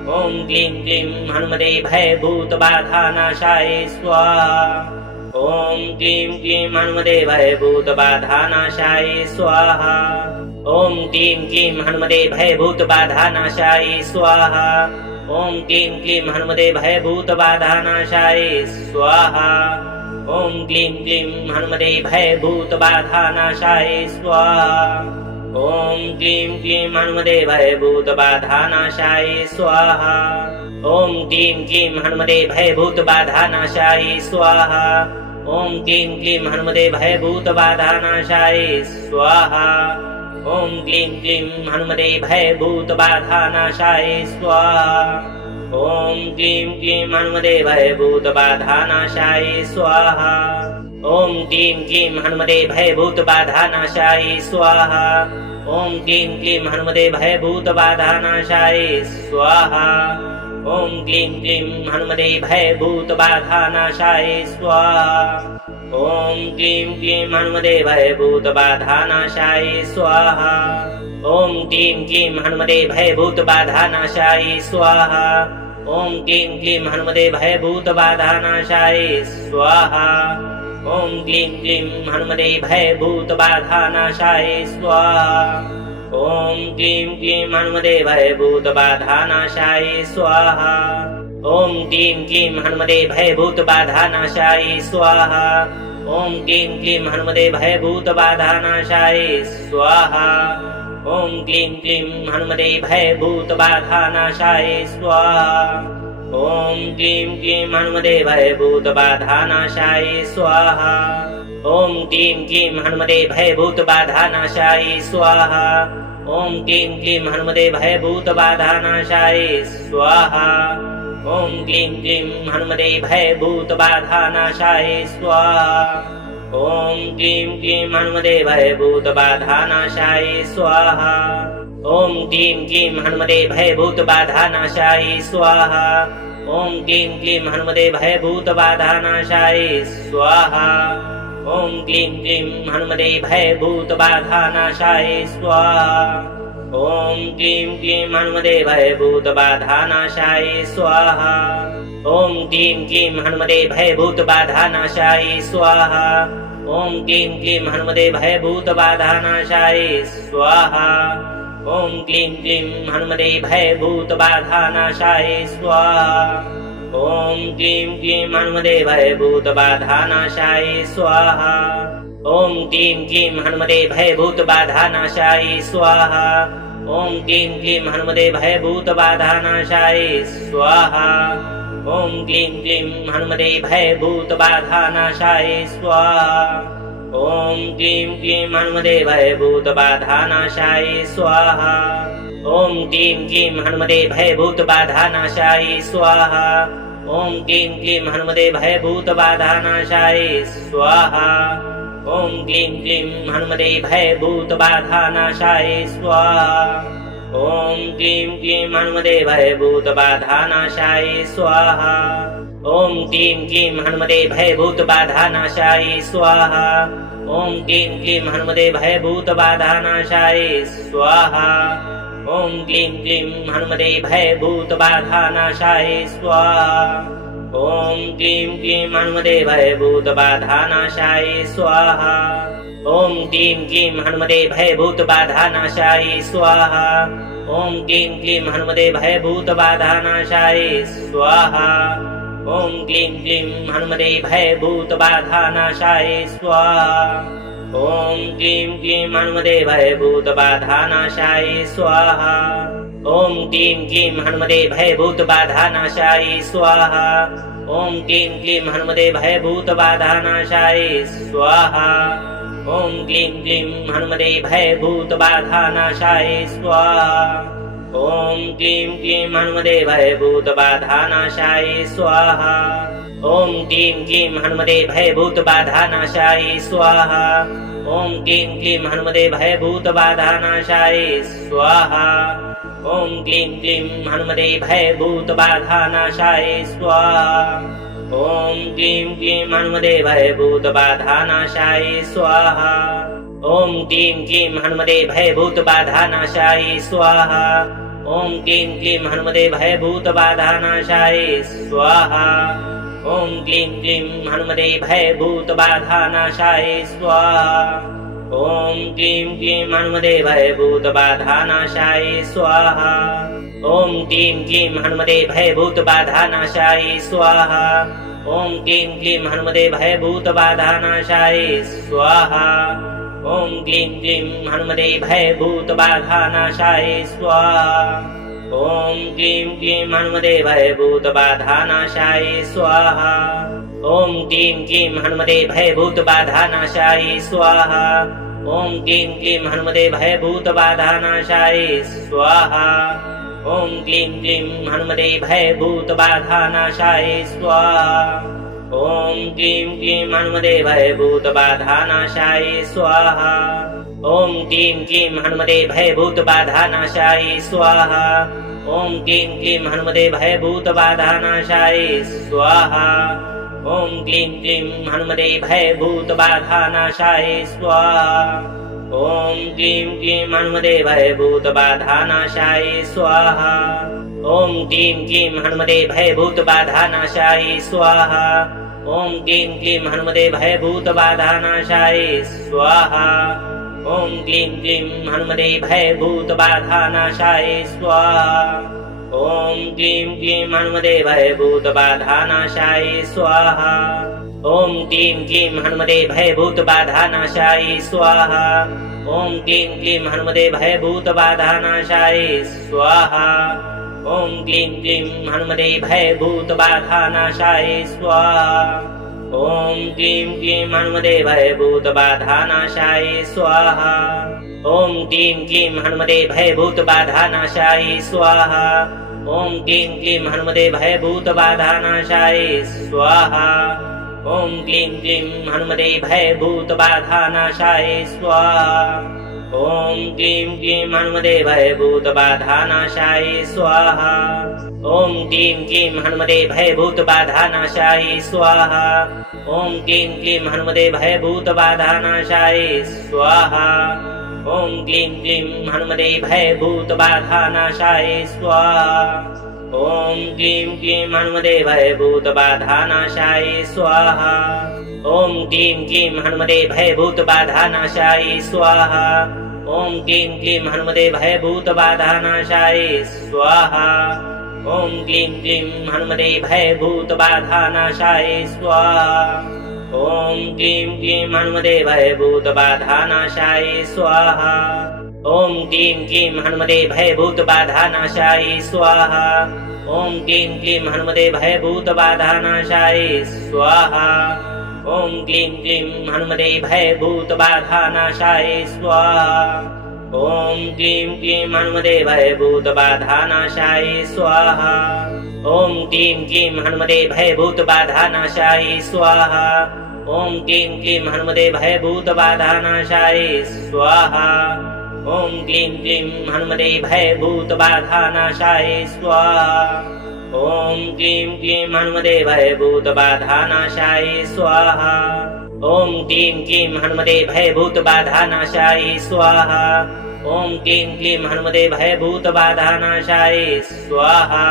ॐ क्लीं क्लीं हनुमते भयभूतबाधानाशाय स्वाहा। ॐ क्लीं क्लीं हनुमते भयभूतबाधानाशाय स्वाहा। ॐ क्लीं क्लीं हनुमते भयभूतबाधानाशाय स्वाहा। ॐ क्लीं क्लीं हनुमते भयभूतबाधानाशाय स्वाहा। ॐ क्लीं क्लीं हनुमते भयभूतबाधानाशाय स्वाहा। ॐ क्लीं क्लीं हनुमते भयभूतबाधानाशाय स्वाहा। ॐ क्लीं क्लीं हनुमते भयभूतबाधानाशाय स्वाहा। ॐ क्लीं क्लीं हनुमते भयभूतबाधानाशाय स्वाहा। ॐ क्लीं क्लीं हनुमते भयभूतबाधानाशाय स्वाहा। ॐ क्लीं क्लीं हनुमते भयभूतबाधानाशाय स्वाहा। ॐ क्लीं क्लीं हनुमते भयभूतबाधानाशाय स्वाहा। ॐ क्लीं क्लीं हनुमते भयभूतबाधानाशाय स्वाहा। ॐ क्लीं क्लीं हनुमते भयभूतबाधानाशाय स्वाहा। ॐ क्लीं क्लीं हनुमते भयभूतबाधानाशाय स्वाहा। ॐ क्लीं क्लीं हनुमते भयभूतबाधानाशाय स्वाहा। ॐ क्लीं क्लीं हनुमते भयभूतबाधानाशाय स्वाहा। ॐ क्लीं क्लीं हनुमते भयभूतबाधानाशाय स्वाहा। ॐ क्लीं क्लीं हनुमते भयभूतबाधानाशाय स्वाहा। ॐ क्लीं क्लीं हनुमते भयभूतबाधानाशाय स्वाहा। ॐ क्लीं क्लीं हनुमते भयभूतबाधानाशाय स्वाहा। ॐ क्लीं क्लीं हनुमते भयभूतबाधानाशाय स्वाहा। ॐ क्लीं क्लीं हनुमते भयभूतबाधानाशाय स्वाहा। ॐ क्लीं क्लीं हनुमते भयभूतबाधानाशाय स्वाहा। ॐ क्लीं क्लीं हनुमते भयभूतबाधानाशाय स्वाहा। ॐ क्लीं क्लीं हनुमते भयभूतबाधानाशाय स्वाहा। ॐ क्लीं क्लीं हनुमते भयभूतबाधानाशाय स्वाहा। ॐ क्लीं क्लीं हनुमते भयभूतबाधानाशाय स्वाहा। ॐ क्लीं क्लीं हनुमते भयभूतबाधानाशाय स्वाहा। ॐ क्लीं क्लीं हनुमते भयभूतबाधानाशाय स्वाहा। ॐ क्लीं क्लीं हनुमते भयभूतबाधानाशाय स्वाहा। ॐ क्लीं क्लीं हनुमते भयभूतबाधानाशाय स्वाहा। ओम क्लीं क्लीं हनुमते भयभूतबाधानाशाय स्वाहा। ओम क्लीं क्लीं हनुमते भयभूतबाधानाशाय स्वाहा। ओम क्लीं क्लीं हनुमते भयभूतबाधानाशाय स्वाहा। ओम क्लीं क्लीं हनुमते भयभूतबाधानाशाय स्वाहा। ओम क्लीं क्लीं हनुमते भयभूतबाधानाशाय स्वाहा। ओम क्लीं क्लीं हनुमते भयभूतबाधानाशाय स्वाहा। ओम क्लीं क्लीं हनुमते भयभूतबाधानाशाय स्वाहा। ओम क्लीं क्लीं हनुमते भयभूतबाधानाशाय स्वाहा। ओम क्लीं क्लीं हनुमते भयभूतबाधानाशाय स्वाहा। ओम क्लीं क्लीं हनुमते भयभूतबाधानाशाय स्वाहा। ओम क्लीं क्लीं हनुमते भयभूतबाधानाशाय स्वाहा। ओम क्लीं क्लीं हनुमते भयभूतबाधानाशाय स्वाहा। ओम क्लीं क्लीं हनुमते भयभूतबाधानाशाय स्वाहा। ओम क्लीं क्लीं हनुमते भयभूतबाधानाशाय स्वाहा। ओम क्लीं क्लीं हनुमते भयभूतबाधानाशाय स्वाहा। ओम क्लीं क्लीं हनुमते भयभूतबाधानाशाय स्वाहा। ओम क्लीं क्लीं हनुमते भयभूतबाधानाशाय स्वाहा। ओम क्लीं क्लीं हनुमते भयभूतबाधानाशाय स्वाहा। ओम क्लीं क्लीं हनुमते भयभूतबाधानाशाय स्वाहा। ओम क्लीं क्लीं हनुमते भयभूतबाधानाशाय स्वाहा। ओम क्लीं क्लीं हनुमते भयभूतबाधानाशाय स्वाहा। ओम क्लीं क्लीं हनुमते भयभूतबाधानाशाय स्वाहा। ओम क्लीं क्लीं हनुमते भयभूतबाधानाशाय स्वाहा। ओम क्लीं क्लीं हनुमते भयभूतबाधानाशाय स्वाहा। ओम क्लीं क्लीं हनुमते भयभूतबाधानाशाय स्वाहा। ओम क्लीं क्लीं हनुमते भयभूतबाधानाशाय स्वाहा। ओम क्लीं क्लीं हनुमते भयभूतबाधानाशाय स्वाहा। ओम क्लीं क्लीं हनुमते भयभूतबाधानाशाय स्वाहा। ओम क्लीं क्लीं हनुमते भयभूतबाधानाशाय स्वाहा। ओम क्लीं क्लीं हनुमते भयभूतबाधानाशाय स्वाहा। ओम क्लीं क्लीं हनुमते भयभूतबाधानाशाय स्वाहा। ओम क्लीं क्लीं हनुमते भयभूतबाधानाशाय स्वाहा। ओम क्लीं क्लीं हनुमते भयभूतबाधानाशाय स्वाहा। ओम क्लीं क्लीं हनुमते भयभूतबाधानाशाय स्वाहा। ओम क्लीं क्लीं हनुमते भयभूतबाधानाशाय स्वाहा। ओम क्लीं क्लीं हनुमते भयभूतबाधानाशाय स्वाहा। ओम क्लीं क्लीं हनुमते भयभूतबाधानाशाय स्वाहा। ओम क्लीं क्लीं हनुमते भयभूतबाधानाशाय स्वाहा। ओम क्लीं क्लीं हनुमते भयभूतबाधानाशाय स्वाहा। ओम क्लीं क्लीं हनुमते भयभूतबाधानाशाय स्वाहा। ओम क्लीं क्लीं हनुमते भयभूतबाधानाशाय स्वाहा। ओम क्लीं क्लीं हनुमते भयभूतबाधानाशाय स्वाहा। ओम क्लीं क्लीं हनुमते भयभूतबाधानाशाय स्वाहा। ओम क्लीं क्लीं हनुमते भयभूतबाधानाशाय स्वाहा। ओम क्लीं क्लीं हनुमते भयभूतबाधानाशाय स्वाहा। ओम क्लीं क्लीं हनुमते भयभूतबाधानाशाय स्वाहा। ओम क्लीं क्लीं हनुमते भयभूतबाधानाशाय स्वाहा। ओम क्लीं क्लीं हनुमते भयभूतबाधानाशाय स्वाहा। ओम क्लीं क्लीं हनुमते भयभूतबाधानाशाय स्वाहा। ओम क्लीं क्लीं हनुमते भयभूतबाधानाशाय स्वाहा। ओम क्लीं क्लीं हनुमते भयभूतबाधानाशाय स्वाहा। ओम क्लीं क्लीं हनुमते भयभूतबाधानाशाय स्वाहा। ओम क्लीं क्लीं हनुमते भयभूतबाधानाशाय स्वाहा। ओम क्लीं क्लीं हनुमते भयभूतबाधानाशाय स्वाहा। ओम क्लीं क्लीं हनुमते भयभूतबाधानाशाय स्वाहा। ओम क्लीं क्लीं हनुमते भयभूतबाधानाशाय स्वाहा। ओम क्लीं क्लीं हनुमते भयभूतबाधानाशाय स्वाहा। ओम क्लीं क्लीं हनुमते भयभूतबाधानाशाय स्वाहा। ओम क्लीं क्लीं हनुमते भयभूतबाधानाशाय स्वाहा। ओम क्लीं क्लीं हनुमते भयभूतबाधानाशाय स्वाहा। ओम क्लीं क्लीं हनुमते भयभूतबाधानाशाय स्वाहा। ओम क्लीं क्लीं हनुमते भयभूतबाधानाशाय स्वाहा। ओम क्लीं क्लीं हनुमते भयभूतबाधानाशाय स्वाहा। ओम क्लीं क्लीं हनुमते भयभूतबाधानाशाय स्वाहा। ओम क्लीं क्लीं हनुमते भयभूतबाधानाशाय स्वाहा। ओम क्लीं क्लीं हनुमते भयभूतबाधानाशाय स्वाहा। ओम क्लीं क्लीं हनुमते भयभूतबाधानाशाय स्वाहा। ओम क्लीं क्लीं हनुमते भयभूतबाधानाशाय स्वाहा। ओम क्लीं क्लीं हनुमते भयभूतबाधानाशाय स्वाहा। ओम क्लीं क्लीं हनुमते भयभूतबाधानाशाय स्वाहा। ओम क्लीं क्लीं हनुमते भयभूतबाधानाशाय स्वाहा। ओम क्लीं क्लीं हनुमते भयभूतबाधानाशाय स्वाहा।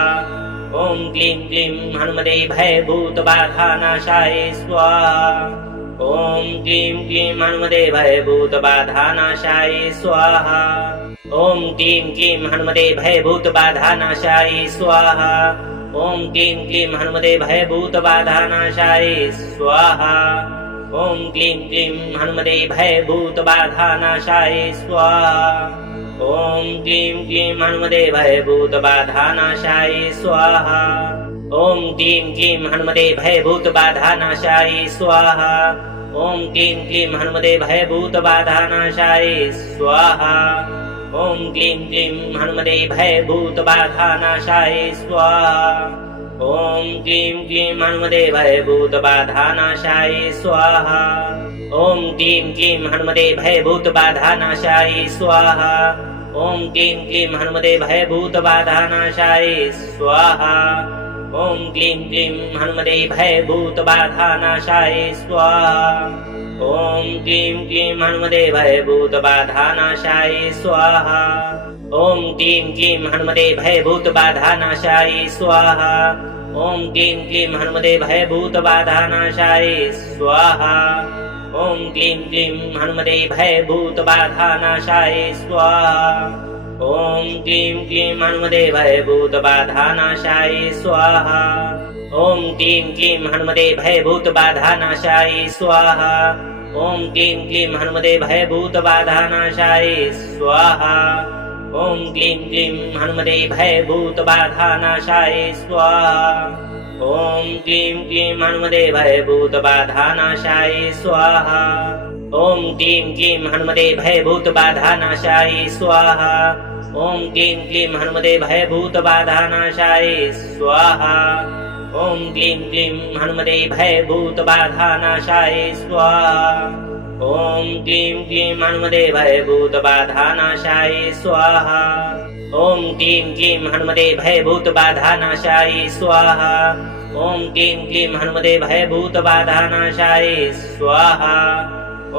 ओम क्लीं क्लीं हनुमते भयभूतबाधानाशाय स्वाहा। ओम क्लीं क्लीं हनुमते भयभूतबाधानाशाय स्वाहा। ओम क्लीं क्लीं हनुमते भयभूतबाधानाशाय स्वाहा। ओम क्लीं क्लीं हनुमते भयभूतबाधानाशाय स्वाहा। ओम क्लीं क्लीं हनुमते भयभूतबाधानाशाय स्वाहा। ओम क्लीं क्लीं हनुमते भयभूतबाधानाशाय स्वाहा। ओम क्लीं क्लीं हनुमते भयभूतबाधानाशाय स्वाहा। ओम क्लीं क्लीं हनुमते भयभूतबाधानाशाय स्वाहा। ओम क्लीं क्लीं हनुमते भयभूतबाधानाशाय स्वाहा। ओम क्लीं क्लीं हनुमते भयभूतबाधानाशाय स्वाहा। ओम क्लीं क्लीं हनुमते भयभूतबाधानाशाय स्वाहा। ओम क्लीं क्लीं हनुमते भयभूतबाधानाशाय स्वाहा। ओम क्लीं क्लीं हनुमते भयभूतबाधानाशाय स्वाहा। ओम क्लीं क्लीं हनुमते भयभूतबाधानाशाय स्वाहा। ओम क्लीं क्लीं हनुमते भयभूतबाधानाशाय स्वाहा। ओम क्लीं क्लीं हनुमते भयभूतबाधानाशाय स्वाहा। ओम क्लीं क्लीं हनुमते भयभूतबाधानाशाय स्वाहा। ओम क्लीं क्लीं हनुमते भयभूतबाधानाशाय स्वाहा। ओम क्लीं क्लीं हनुमते भयभूतबाधानाशाय स्वाहा। ओम क्लीं क्लीं हनुमते भयभूतबाधानाशाय स्वाहा। ओम क्लीं क्लीं हनुमते भयभूतबाधानाशाय स्वाहा। ओम क्लीं क्लीं हनुमते भयभूतबाधानाशाय स्वाहा। ओम क्लीं क्लीं हनुमते भयभूतबाधानाशाय स्वाहा। ओम क्लीं क्लीं हनुमते भयभूतबाधानाशाय स्वाहा। ओम क्लीं क्लीं हनुमते भयभूतबाधानाशाय स्वाहा। ओम क्लीं क्लीं हनुमते भयभूतबाधानाशाय स्वाहा। ओम क्लीं क्लीं हनुमते भयभूतबाधानाशाय स्वाहा। ओम क्लीं क्लीं हनुमते भयभूतबाधानाशाय स्वाहा। ओम क्लीं क्लीं हनुमते भयभूतबाधानाशाय स्वाहा।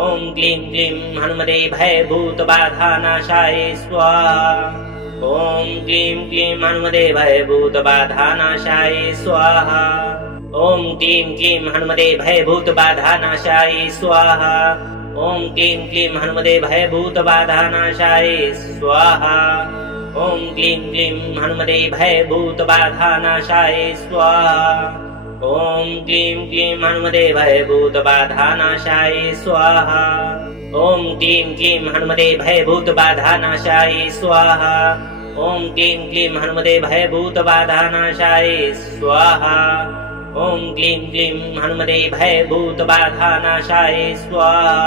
ओम क्लीं क्लीं हनुमते भयभूतबाधानाशाय स्वाहा। ओम क्लीं क्लीं हनुमते भयभूतबाधानाशाय स्वाहा। ओम क्लीं क्लीं हनुमते भयभूतबाधानाशाय स्वाहा। ओम क्लीं क्लीं हनुमते भयभूतबाधानाशाय स्वाहा। ओम क्लीं क्लीं हनुमते भयभूतबाधानाशाय स्वाहा। ओम क्लीं क्लीं हनुमते भयभूतबाधानाशाय स्वाहा। ओम क्लीं क्लीं हनुमते भयभूतबाधानाशाय स्वाहा। ओम क्लीं क्लीं हनुमते भयभूतबाधानाशाय स्वाहा।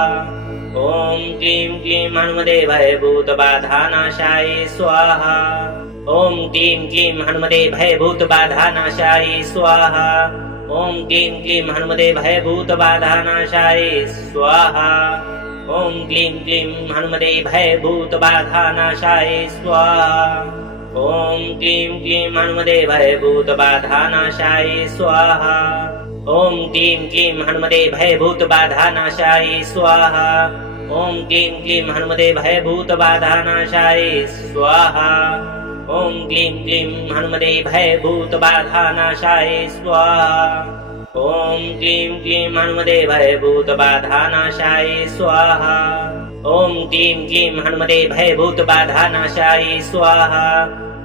ओम क्लीं क्लीं हनुमते भयभूतबाधानाशाय स्वाहा। ओम क्लीं क्लीं हनुमते भयभूतबाधानाशाय स्वाहा। ओम क्लीं क्लीं हनुमते भयभूतबाधानाशाय स्वाहा। ओम क्लीं क्लीं हनुमते भयभूतबाधानाशाय स्वाहा। ओम क्लीं क्लीं हनुमते भयभूतबाधानाशाय स्वाहा। ओम क्लीं क्लीं हनुमते भयभूतबाधानाशाय स्वाहा। ओम क्लीं क्लीं हनुमते भयभूतबाधानाशाय स्वाहा। ओम क्लीं क्लीं हनुमते भयभूतबाधानाशाय स्वाहा। ओम क्लीं क्लीं हनुमते भयभूतबाधानाशाय स्वाहा। ओम क्लीं क्लीं हनुमते भयभूतबाधानाशाय स्वाहा।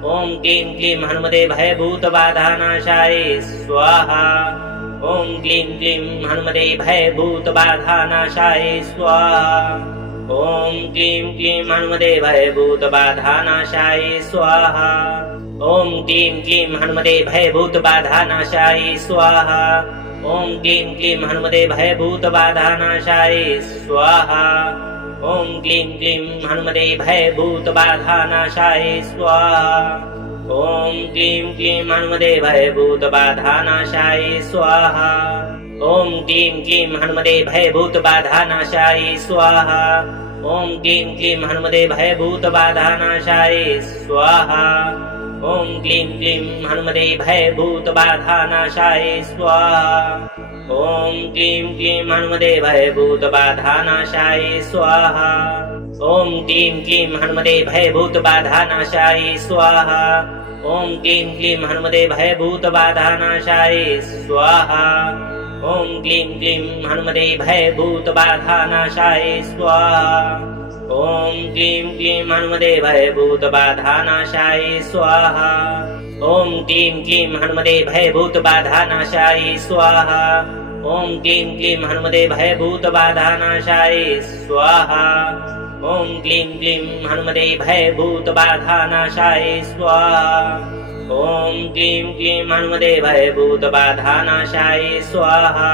ओम क्लीं क्लीं हनुमते भयभूतबाधानाशाय स्वाहा। ओम क्लीं क्लीं हनुमते भयभूतबाधानाशाय स्वाहा। ओम क्लीं क्लीं हनुमते भयभूतबाधानाशाय स्वाहा। ओम क्लीं क्लीं हनुमते भयभूतबाधानाशाय स्वाहा। ओम क्लीं क्लीं हनुमते भयभूतबाधानाशाय स्वाहा। ओम क्लीं क्लीं हनुमते भयभूतबाधानाशाय स्वाहा। ओम क्लीं क्लीं हनुमते भयभूतबाधानाशाय स्वाहा। ओम क्लीं क्लीं हनुमते भयभूतबाधानाशाय स्वाहा। ओम क्लीं क्लीं हनुमते भयभूतबाधानाशाय स्वाहा। ओम क्लीं क्लीं हनुमते भयभूतबाधानाशाय स्वाहा। ओम क्लीं क्लीं हनुमते भयभूतबाधानाशाय स्वाहा। ओम क्लीं क्लीं हनुमते भयभूतबाधानाशाय स्वाहा। ओम क्लीं क्लीं हनुमते भयभूतबाधानाशाय स्वाहा। ओम क्लीं क्लीं हनुमते भयभूतबाधानाशाय स्वाहा। ओम क्लीं क्लीं हनुमते भयभूतबाधानाशाय स्वाहा। ओम क्लीं क्लीं हनुमते भयभूतबाधानाशाय स्वाहा। ओम क्लीं क्लीं हनुमते भयभूतबाधानाशाय स्वाहा। ओम क्लीं क्लीं हनुमते भयभूतबाधानाशाय स्वाहा। ओम क्लीं क्लीं हनुमते भयभूतबाधानाशाय स्वाहा।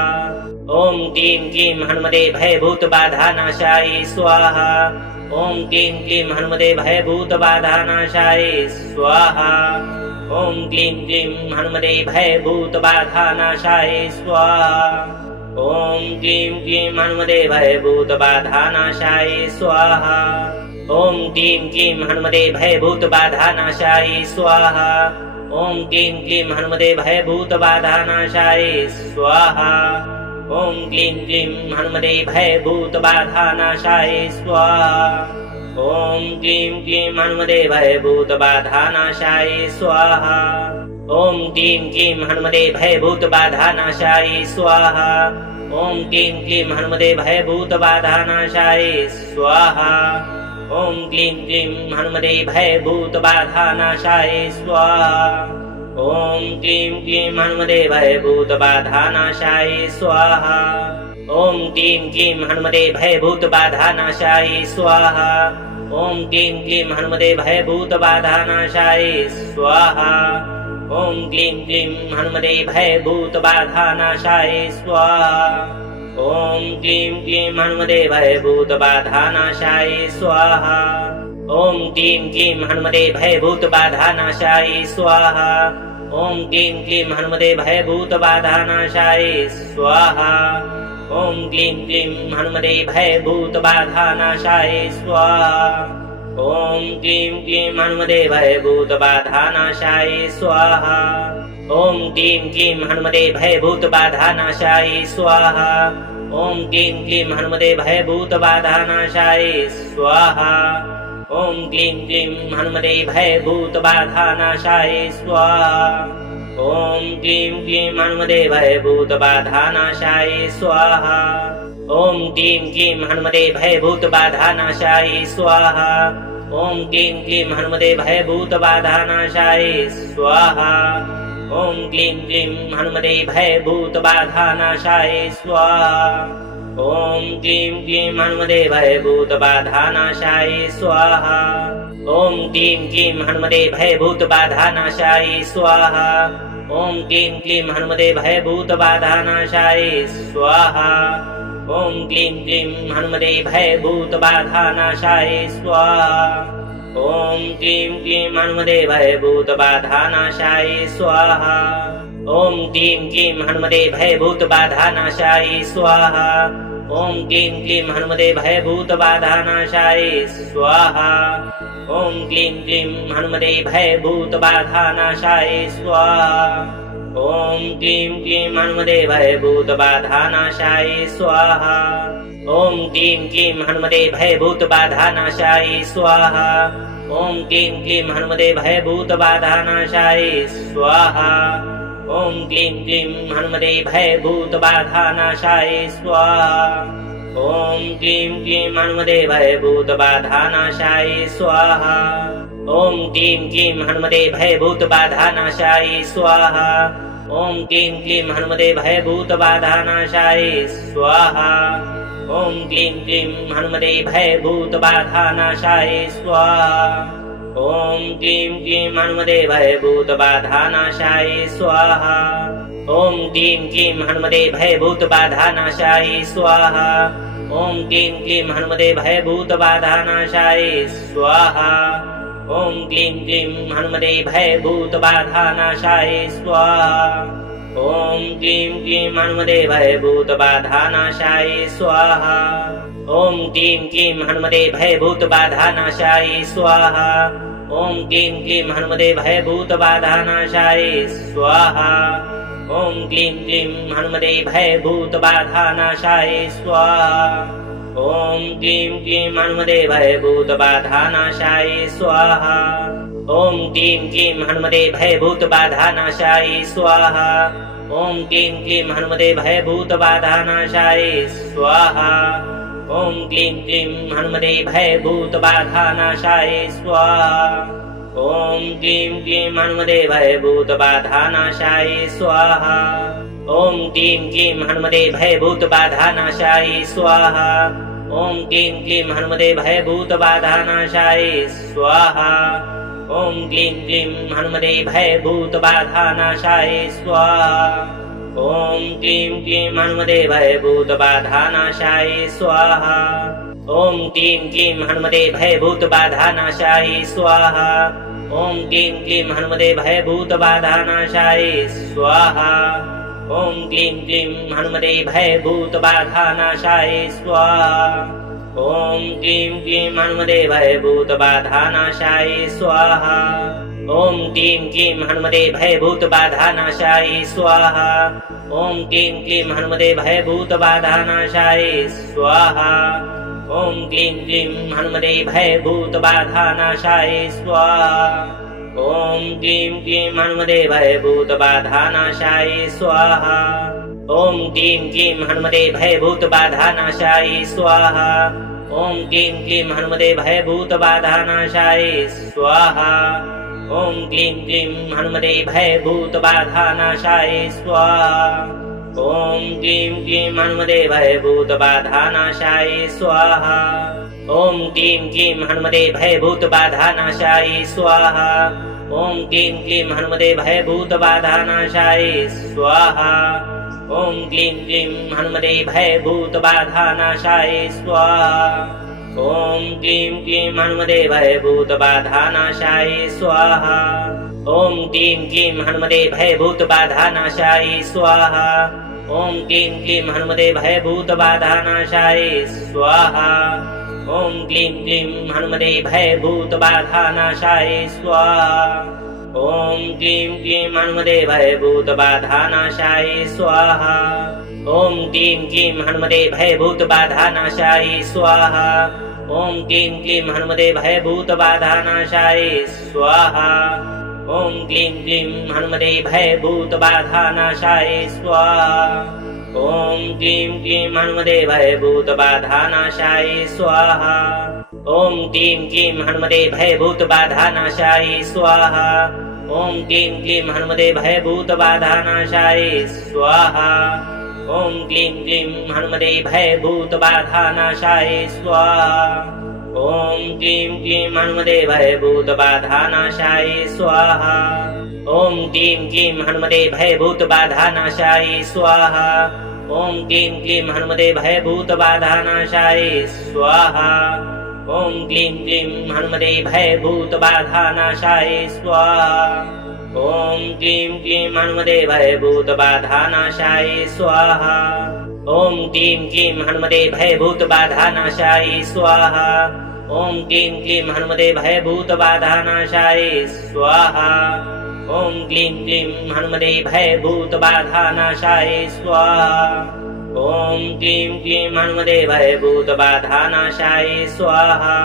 ओम क्लीं क्लीं हनुमते भयभूतबाधानाशाय स्वाहा। ओम क्लीं क्लीं हनुमते भयभूतबाधानाशाय स्वाहा। ओम क्लीं क्लीं हनुमते भयभूतबाधानाशाय स्वाहा। ओम क्लीं क्लीं हनुमते भयभूतबाधानाशाय स्वाहा। ओम क्लीं क्लीं हनुमते भयभूतबाधानाशाय स्वाहा। ओम क्लीं क्लीं हनुमते भयभूतबाधानाशाय स्वाहा। ओम क्लीं क्लीं हनुमते भयभूतबाधानाशाय स्वाहा। ओम क्लीं क्लीं हनुमते भयभूतबाधानाशाय स्वाहा। ओम क्लीं क्लीं हनुमते भयभूतबाधानाशाय स्वाहा। ओम क्लीं क्लीं हनुमते भयभूतबाधानाशाय स्वाहा। ओम क्लीं क्लीं हनुमते भयभूतबाधानाशाय स्वाहा। ओम क्लीं क्लीं हनुमते भयभूतबाधानाशाय स्वाहा। ओम क्लीं क्लीं हनुमते भयभूतबाधानाशाय स्वाहा। ओम क्लीं क्लीं हनुमते भयभूतबाधानाशाय स्वाहा। ओम क्लीं क्लीं हनुमते भयभूतबाधानाशाय स्वाहा। ओम क्लीं क्लीं हनुमते भयभूतबाधानाशाय स्वाहा। ओम क्लीं क्लीं हनुमते भयभूतबाधानाशाय स्वाहा। ओम क्लीं क्लीं हनुमते भयभूतबाधानाशाय स्वाहा। ओम क्लीं क्लीं हनुमते भयभूतबाधानाशाय स्वाहा। ओम क्लीं क्लीं हनुमते भयभूतबाधानाशाय स्वाहा। ओम क्लीं क्लीं हनुमते भयभूतबाधानाशाय स्वाहा। ओम क्लीं क्लीं हनुमते भयभूतबाधानाशाय स्वाहा। ओम क्लीं क्लीं हनुमते भयभूतबाधानाशाय स्वाहा। ओम क्लीं क्लीं हनुमते भयभूतबाधानाशाय स्वाहा। ओम क्लीं क्लीं हनुमते भयभूतबाधानाशाय स्वाहा। ओम क्लीं क्लीं हनुमते भयभूतबाधानाशाय स्वाहा। ओम क्लीं क्लीं हनुमते भयभूतबाधानाशाय स्वाहा। ओम क्लीं क्लीं हनुमते भयभूतबाधानाशाय स्वाहा। ओम क्लीं क्लीं हनुमते भयभूतबाधानाशाय स्वाहा। ओम क्लीं क्लीं हनुमते भयभूतबाधानाशाय स्वाहा। ओम क्लीं क्लीं हनुमते भयभूतबाधानाशाय स्वाहा। ओम क्लीं क्लीं हनुमते भयभूतबाधानाशाय स्वाहा। ओम क्लीं क्लीं हनुमते भयभूतबाधानाशाय स्वाहा। ओम क्लीं क्लीं हनुमते भयभूतबाधानाशाय स्वाहा। ओम क्लीं क्लीं हनुमते भयभूतबाधानाशाय स्वाहा। ओम क्लीं क्लीं हनुमते भयभूतबाधानाशाय स्वाहा। ओम क्लीं क्लीं हनुमते भयभूतबाधानाशाय स्वाहा। ओम क्लीं क्लीं हनुमते भयभूतबाधानाशाय स्वाहा। ओम क्लीं क्लीं हनुमते भयभूतबाधानाशाय स्वाहा। ॐ क्लीं क्लीं हनुमते भयभूतबाधानाशाय स्वाहा। ॐ क्लीं क्लीं हनुमते भयभूतबाधानाशाय स्वाहा। ॐ क्लीं क्लीं हनुमते भयभूतबाधानाशाय स्वाहा। ॐ क्लीं क्लीं हनुमते भयभूतबाधानाशाय स्वाहा। ॐ क्लीं क्लीं हनुमते भयभूतबाधानाशाय स्वाहा। ॐ क्लीं क्लीं हनुमते भयभूतबाधानाशाय स्वाहा। ॐ क्लीं क्लीं हनुमते भयभूतबाधानाशाय स्वाहा। ॐ क्लीं क्लीं हनुमते भयभूतबाधानाशाय स्वाहा। ॐ क्लीं क्लीं हनुमते भयभूतबाधानाशाय स्वाहा। ॐ क्लीं क्लीं हनुमते भयभूतबाधानाशाय स्वाहा। ॐ क्लीं क्लीं हनुमते भयभूतबाधानाशाय स्वाहा। ॐ क्लीं क्लीं हनुमते भयभूतबाधानाशाय स्वाहा। ॐ क्लीं क्लीं हनुमते भयभूतबाधानाशाय स्वाहा। ॐ क्लीं क्लीं हनुमते भयभूतबाधानाशाय स्वाहा। ॐ क्लीं क्लीं हनुमते भयभूतबाधानाशाय स्वाहा। ॐ क्लीं क्लीं हनुमते भयभूतबाधानाशाय स्वाहा। ॐ क्लीं क्लीं हनुमते भयभूतबाधानाशाय स्वाहा। ॐ क्लीं क्लीं हनुमते भयभूतबाधानाशाय स्वाहा। ॐ क्लीं क्लीं हनुमते भयभूतबाधानाशाय स्वाहा। ॐ क्लीं क्लीं हनुमते भयभूतबाधानाशाय स्वाहा। ॐ क्लीं क्लीं हनुमते भयभूतबाधानाशाय स्वाहा। ॐ क्लीं क्लीं हनुमते भयभूतबाधानाशाय स्वाहा। ॐ क्लीं क्लीं हनुमते भयभूतबाधानाशाय स्वाहा। ॐ क्लीं क्लीं हनुमते भयभूतबाधानाशाय स्वाहा। ॐ क्लीं क्लीं हनुमते भयभूतबाधानाशाय स्वाहा। ॐ क्लीं क्लीं हनुमते भयभूतबाधानाशाय स्वाहा। ॐ क्लीं क्लीं हनुमते भयभूतबाधानाशाय स्वाहा। ॐ क्लीं क्लीं हनुमते भयभूतबाधानाशाय स्वाहा। ॐ क्लीं क्लीं हनुमते भयभूतबाधानाशाय स्वाहा। ॐ क्लीं क्लीं हनुमते भयभूतबाधानाशाय स्वाहा। ॐ क्लीं क्लीं हनुमते भयभूतबाधानाशाय स्वाहा। ॐ क्लीं क्लीं हनुमते भयभूतबाधानाशाय स्वाहा। ॐ क्लीं क्लीं हनुमते भयभूतबाधानाशाय स्वाहा। ॐ क्लीं क्लीं हनुमते भयभूतबाधानाशाय स्वाहा। ॐ क्लीं क्लीं हनुमते भयभूतबाधानाशाय स्वाहा। ॐ क्लीं क्लीं हनुमते भयभूतबाधानाशाय स्वाहा। ॐ क्लीं क्लीं हनुमते भयभूतबाधानाशाय स्वाहा। ॐ क्लीं क्लीं हनुमते भयभूतबाधानाशाय स्वाहा। ॐ क्लीं क्लीं हनुमते भयभूतबाधानाशाय स्वाहा। ॐ क्लीं क्लीं हनुमते भयभूतबाधानाशाय स्वाहा। ॐ क्लीं क्लीं हनुमते भयभूतबाधानाशाय स्वाहा। ॐ क्लीं क्लीं हनुमते भयभूतबाधानाशाय स्वाहा। ॐ क्लीं क्लीं हनुमते भयभूतबाधानाशाय स्वाहा। ॐ क्लीं क्लीं हनुमते भयभूतबाधानाशाय स्वाहा। ॐ क्लीं क्लीं हनुमते भयभूतबाधानाशाय स्वाहा। ॐ क्लीं क्लीं हनुमते भयभूतबाधानाशाय स्वाहा। ॐ क्लीं क्लीं हनुमते भयभूतबाधानाशाय स्वाहा। ॐ क्लीं क्लीं हनुमते भयभूतबाधानाशाय स्वाहा। ॐ क्लीं क्लीं हनुमते भयभूतबाधानाशाय स्वाहा। ॐ क्लीं क्लीं हनुमते भयभूतबाधानाशाय स्वाहा। ॐ क्लीं क्लीं हनुमते भयभूतबाधानाशाय स्वाहा। ॐ क्लीं क्लीं हनुमते भयभूतबाधानाशाय स्वाहा। ॐ क्लीं क्लीं हनुमते भयभूतबाधानाशाय स्वाहा। ॐ क्लीं क्लीं हनुमते भयभूतबाधानाशाय स्वाहा। ॐ क्लीं क्लीं हनुमते भयभूतबाधानाशाय स्वाहा। ॐ क्लीं क्लीं हनुमते भयभूतबाधानाशाय स्वाहा। ॐ क्लीं क्लीं हनुमते भयभूतबाधानाशाय स्वाहा।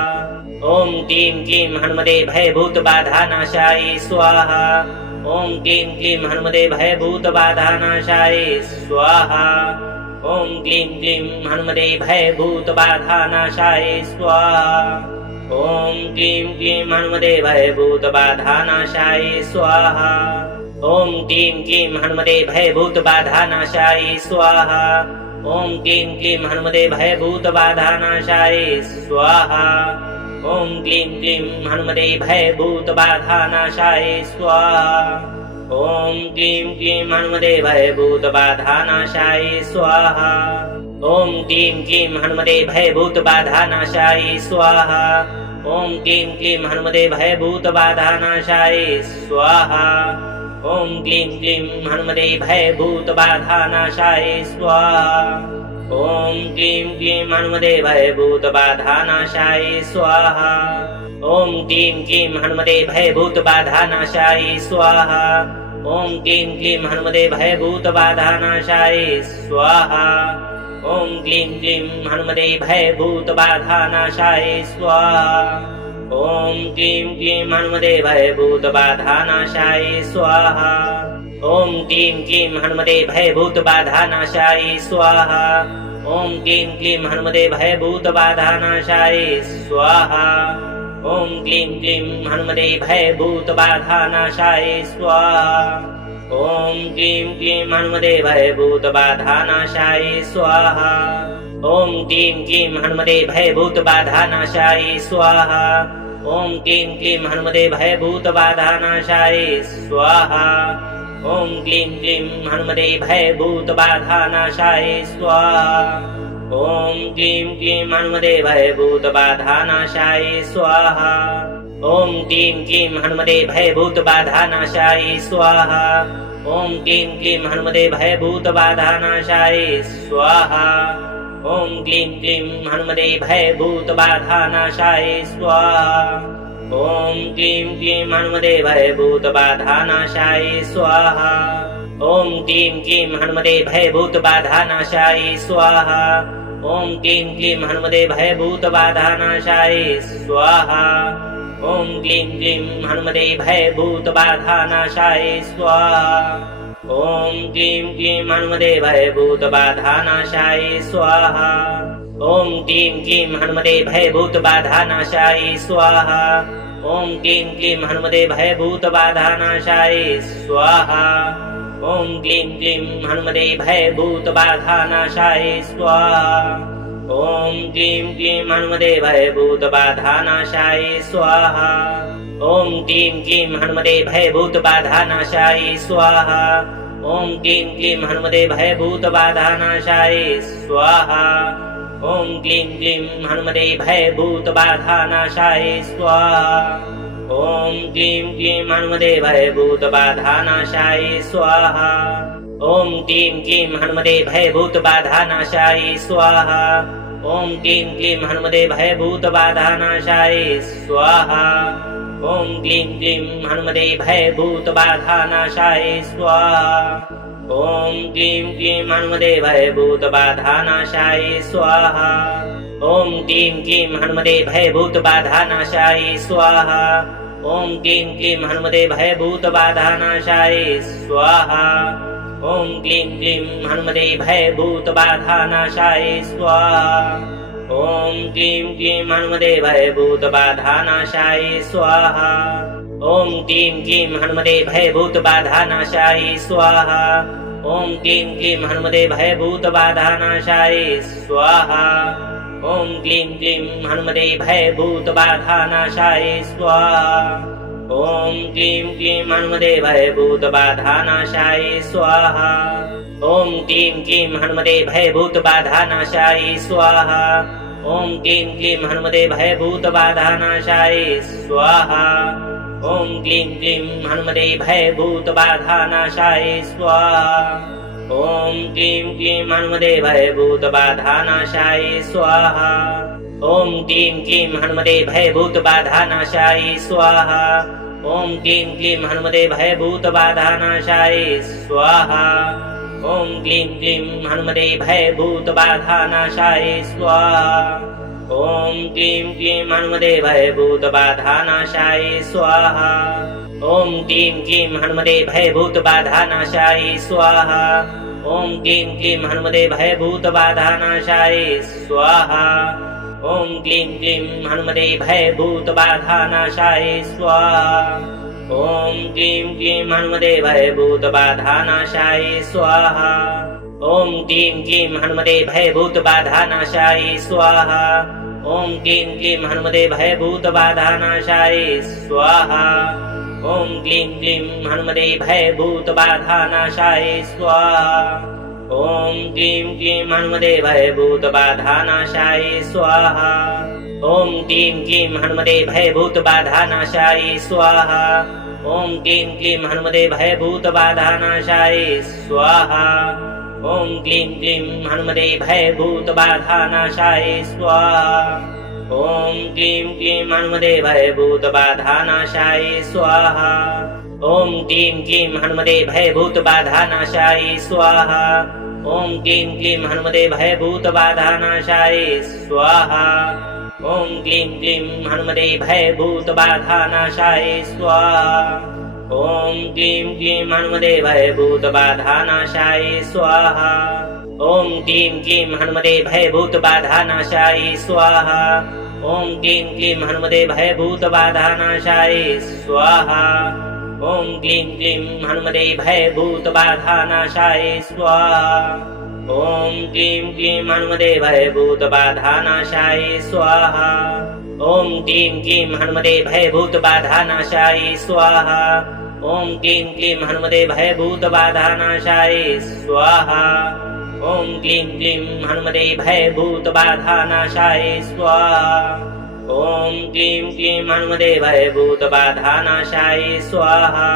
ॐ क्लीं क्लीं हनुमते भयभूतबाधानाशाय स्वाहा। ॐ क्लीं क्लीं हनुमते भयभूतबाधानाशाय स्वाहा। ॐ क्लीं क्लीं हनुमते भयभूतबाधानाशाय स्वाहा ॐ क्लीं क्लीं हनुमते भयभूतबाधानाशाय स्वाहा ॐ क्लीं क्लीं हनुमते भयभूतबाधानाशाय स्वाहा ॐ क्लीं क्लीं हनुमते भयभूतबाधानाशाय स्वाहा ॐ क्लीं क्लीं हनुमते भयभूतबाधानाशाय स्वाहा ॐ क्लीं क्लीं हनुमते भयभूतबाधानाशाय स्वाहा ॐ क्लीं क्लीं हनुमते भयभूतबाधानाशाय स्वाहा ॐ क्लीं क्लीं हनुमते भयभूतबाधानाशाय स्वाहा ॐ क्लीं क्लीं हनुमते भयभूतबाधानाशाय स्वाहा ॐ क्लीं क्लीं हनुमते भयभूतबाधानाशाय स्वाहा ॐ क्लीं क्लीं हनुमते भयभूतबाधानाशाय स्वाहा ॐ क्लीं क्लीं हनुमते भयभूतबाधानाशाय स्वाहा ॐ क्लीं क्लीं हनुमते भयभूतबाधानाशाय स्वाहा ॐ क्लीं क्लीं हनुमते भयभूतबाधानाशाय स्वाहा ॐ क्लीं क्लीं हनुमते भयभूतबाधानाशाय स्वाहा ॐ क्लीं क्लीं हनुमते भयभूतबाधानाशाय स्वाहा ॐ क्लीं क्लीं हनुमते भयभूतबाधानाशाय स्वाहा ॐ क्लीं क्लीं हनुमते भयभूतबाधानाशाय स्वाहा ॐ क्लीं क्लीं हनुमते भयभूतबाधानाशाय स्वाहा ॐ क्लीं क्लीं हनुमते भयभूतबाधानाशाय स्वाहा ॐ क्लीं क्लीं हनुमते भयभूतबाधानाशाय स्वाहा ॐ क्लीं क्लीं हनुमते भयभूतबाधानाशाय स्वाहा ॐ क्लीं क्लीं हनुमते भयभूतबाधानाशाय स्वाहा ॐ क्लीं क्लीं हनुमते भयभूतबाधानाशाय स्वाहा ॐ क्लीं क्लीं हनुमते भयभूतबाधानाशाय स्वाहा ॐ क्लीं क्लीं हनुमते भयभूतबाधानाशाय स्वाहा ॐ क्लीं क्लीं हनुमते भयभूतबाधानाशाय स्वाहा ॐ क्लीं क्लीं हनुमते भयभूतबाधानाशाय स्वाहा ॐ क्लीं क्लीं हनुमते भयभूतबाधानाशाय स्वाहा ॐ क्लीं क्लीं हनुमते भयभूतबाधानाशाय स्वाहा ॐ क्लीं क्लीं हनुमते भयभूतबाधानाशाय स्वाहा ॐ क्लीं क्लीं हनुमते भयभूतबाधानाशाय स्वाहा ॐ क्लीं क्लीं हनुमते भयभूतबाधानाशाय स्वाहा ॐ क्लीं क्लीं हनुमते भयभूतबाधानाशाय स्वाहा ॐ क्लीं क्लीं हनुमते भयभूतबाधानाशाय स्वाहा ॐ क्लीं क्लीं हनुमते भयभूतबाधानाशाय स्वाहा ॐ क्लीं क्लीं हनुमते भयभूतबाधानाशाय स्वाहा ॐ क्लीं क्लीं हनुमते भयभूतबाधानाशाय स्वाहा ॐ क्लीं क्लीं हनुमते भयभूतबाधानाशाय स्वाहा ॐ क्लीं क्लीं हनुमते भयभूतबाधानाशाय स्वाहा ॐ क्लीं क्लीं हनुमते भयभूतबाधानाशाय स्वाहा ॐ क्लीं क्लीं हनुमते भयभूतबाधानाशाय स्वाहा ॐ क्लीं क्लीं हनुमते भयभूतबाधानाशाय स्वाहा ॐ क्लीं क्लीं हनुमते भयभूतबाधानाशाय स्वाहा ॐ क्लीं क्लीं हनुमते भयभूतबाधानाशाय स्वाहा ॐ क्लीं क्लीं हनुमते भयभूतबाधानाशाय स्वाहा ॐ क्लीं क्लीं हनुमते भयभूतबाधानाशाय स्वाहा ॐ क्लीं क्लीं हनुमते भयभूतबाधानाशाय स्वाहा ॐ क्लीं क्लीं हनुमते भयभूतबाधानाशाय स्वाहा ॐ क्लीं क्लीं हनुमते भयभूतबाधानाशाय स्वाहा ॐ क्लीं क्लीं हनुमते भयभूतबाधानाशाय स्वाहा ॐ क्लीं क्लीं हनुमते भयभूतबाधानाशाय स्वाहा ॐ क्लीं क्लीं हनुमते भयभूतबाधानाशाय स्वाहा ॐ क्लीं क्लीं हनुमते भयभूतबाधानाशाय स्वाहा ॐ क्लीं क्लीं हनुमते भयभूतबाधानाशाय स्वाहा ॐ क्लीं क्लीं हनुमते भयभूतबाधानाशाय स्वाहा ॐ क्लीं क्लीं हनुमते भयभूतबाधानाशाय स्वाहा ॐ क्लीं क्लीं हनुमते भयभूतबाधानाशाय स्वाहा ॐ क्लीं क्लीं हनुमते भयभूतबाधानाशाय स्वाहा ओम क्लीं क्लीं हनुमते भयभूतबाधानाशाय स्वाहा। ओम क्लीं क्लीं हनुमते भयभूतबाधानाशाय स्वाहा। ओम क्लीं क्लीं हनुमते भयभूतबाधानाशाय स्वाहा। ओम क्लीं क्लीं हनुमते भयभूतबाधानाशाय स्वाहा। ओम क्लीं क्लीं हनुमते भयभूतबाधानाशाय स्वाहा। ओम क्लीं क्लीं हनुमते भयभूतबाधानाशाय स्वाहा। ओम क्लीं क्लीं हनुमते भयभूतबाधानाशाय स्वाहा। ओम क्लीं क्लीं हनुमते भयभूतबाधानाशाय स्वाहा। ओम क्लीं क्लीं हनुमते भयभूतबाधानाशाय स्वाहा। ओम क्लीं क्लीं हनुमते भयभूतबाधानाशाय स्वाहा। ओम क्लीं क्लीं हनुमते भयभूतबाधानाशाय स्वाहा। ओम क्लीं क्लीं हनुमते भयभूतबाधानाशाय स्वाहा। ओम क्लीं क्लीं हनुमते भयभूतबाधानाशाय स्वाहा। ओम क्लीं क्लीं हनुमते भयभूतबाधानाशाय स्वाहा। ओम क्लीं क्लीं हनुमते भयभूतबाधानाशाय स्वाहा। ओम क्लीं क्लीं हनुमते भयभूतबाधानाशाय स्वाहा। ओम क्लीं क्लीं हनुमते भयभूतबाधानाशाय स्वाहा। ओम क्लीं क्लीं हनुमते भयभूतबाधानाशाय स्वाहा। ओम क्लीं क्लीं हनुमते भयभूतबाधानाशाय स्वाहा। ओम क्लीं क्लीं हनुमते भयभूतबाधानाशाय स्वाहा। ओम क्लीं क्लीं हनुमते भयभूतबाधानाशाय स्वाहा। ओम क्लीं क्लीं हनुमते भयभूतबाधानाशाय स्वाहा। ओम क्लीं क्लीं हनुमते भयभूतबाधानाशाय स्वाहा।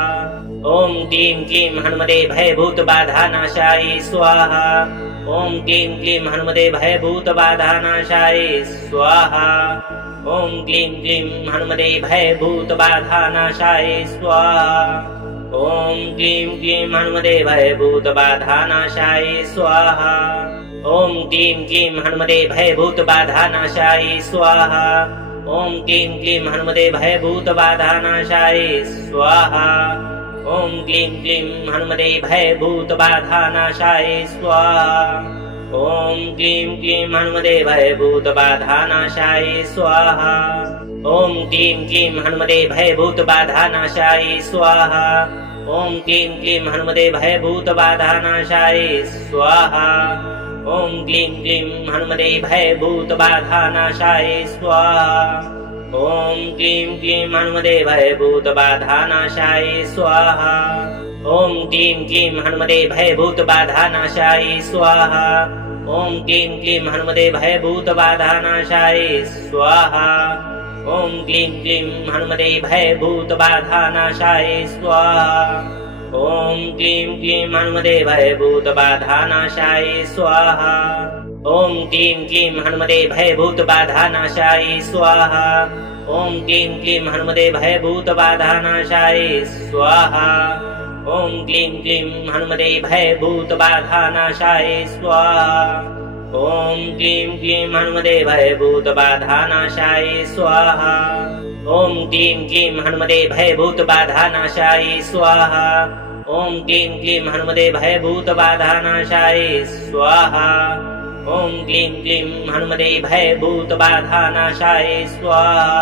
ओम क्लीं क्लीं हनुमते भयभूतबाधानाशाय स्वाहा। ओम क्लीं क्लीं हनुमते भयभूतबाधानाशाय स्वाहा। ओम क्लीं क्लीं हनुमते भयभूतबाधानाशाय स्वाहा। ओम क्लीं क्लीं हनुमते भयभूतबाधानाशाय स्वाहा। ओम क्लीं क्लीं हनुमते भयभूतबाधानाशाय स्वाहा। ओम क्लीं क्लीं हनुमते भयभूतबाधानाशाय स्वाहा। ओम क्लीं क्लीं हनुमते भयभूतबाधानाशाय स्वाहा। ओम क्लीं क्लीं हनुमते भयभूतबाधानाशाय स्वाहा। ओम क्लीं क्लीं हनुमते भयभूतबाधानाशाय स्वाहा। ओम क्लीं क्लीं हनुमते भयभूतबाधानाशाय स्वाहा। ओम क्लीं क्लीं हनुमते भयभूतबाधानाशाय स्वाहा। ओम क्लीं क्लीं हनुमते भयभूतबाधानाशाय स्वाहा। ओम क्लीं क्लीं हनुमते भयभूतबाधानाशाय स्वाहा। ओम क्लीं क्लीं हनुमते भयभूतबाधानाशाय स्वाहा। ओम क्लीं क्लीं हनुमते भयभूतबाधानाशाय स्वाहा। ओम क्लीं क्लीं हनुमते भयभूतबाधानाशाय स्वाहा। ओम क्लीं क्लीं हनुमते भयभूतबाधानाशाय स्वाहा। ओम क्लीं क्लीं हनुमते भयभूतबाधानाशाय स्वाहा। ओम क्लीं क्लीं हनुमते भयभूतबाधानाशाय स्वाहा। ओम क्लीं क्लीं हनुमते भयभूतबाधानाशाय स्वाहा। ओम क्लीं क्लीं हनुमते भयभूतबाधानाशाय स्वाहा। ओम क्लीं क्लीं हनुमते भयभूतबाधानाशाय स्वाहा। ओम क्लीं क्लीं हनुमते भयभूतबाधानाशाय स्वाहा।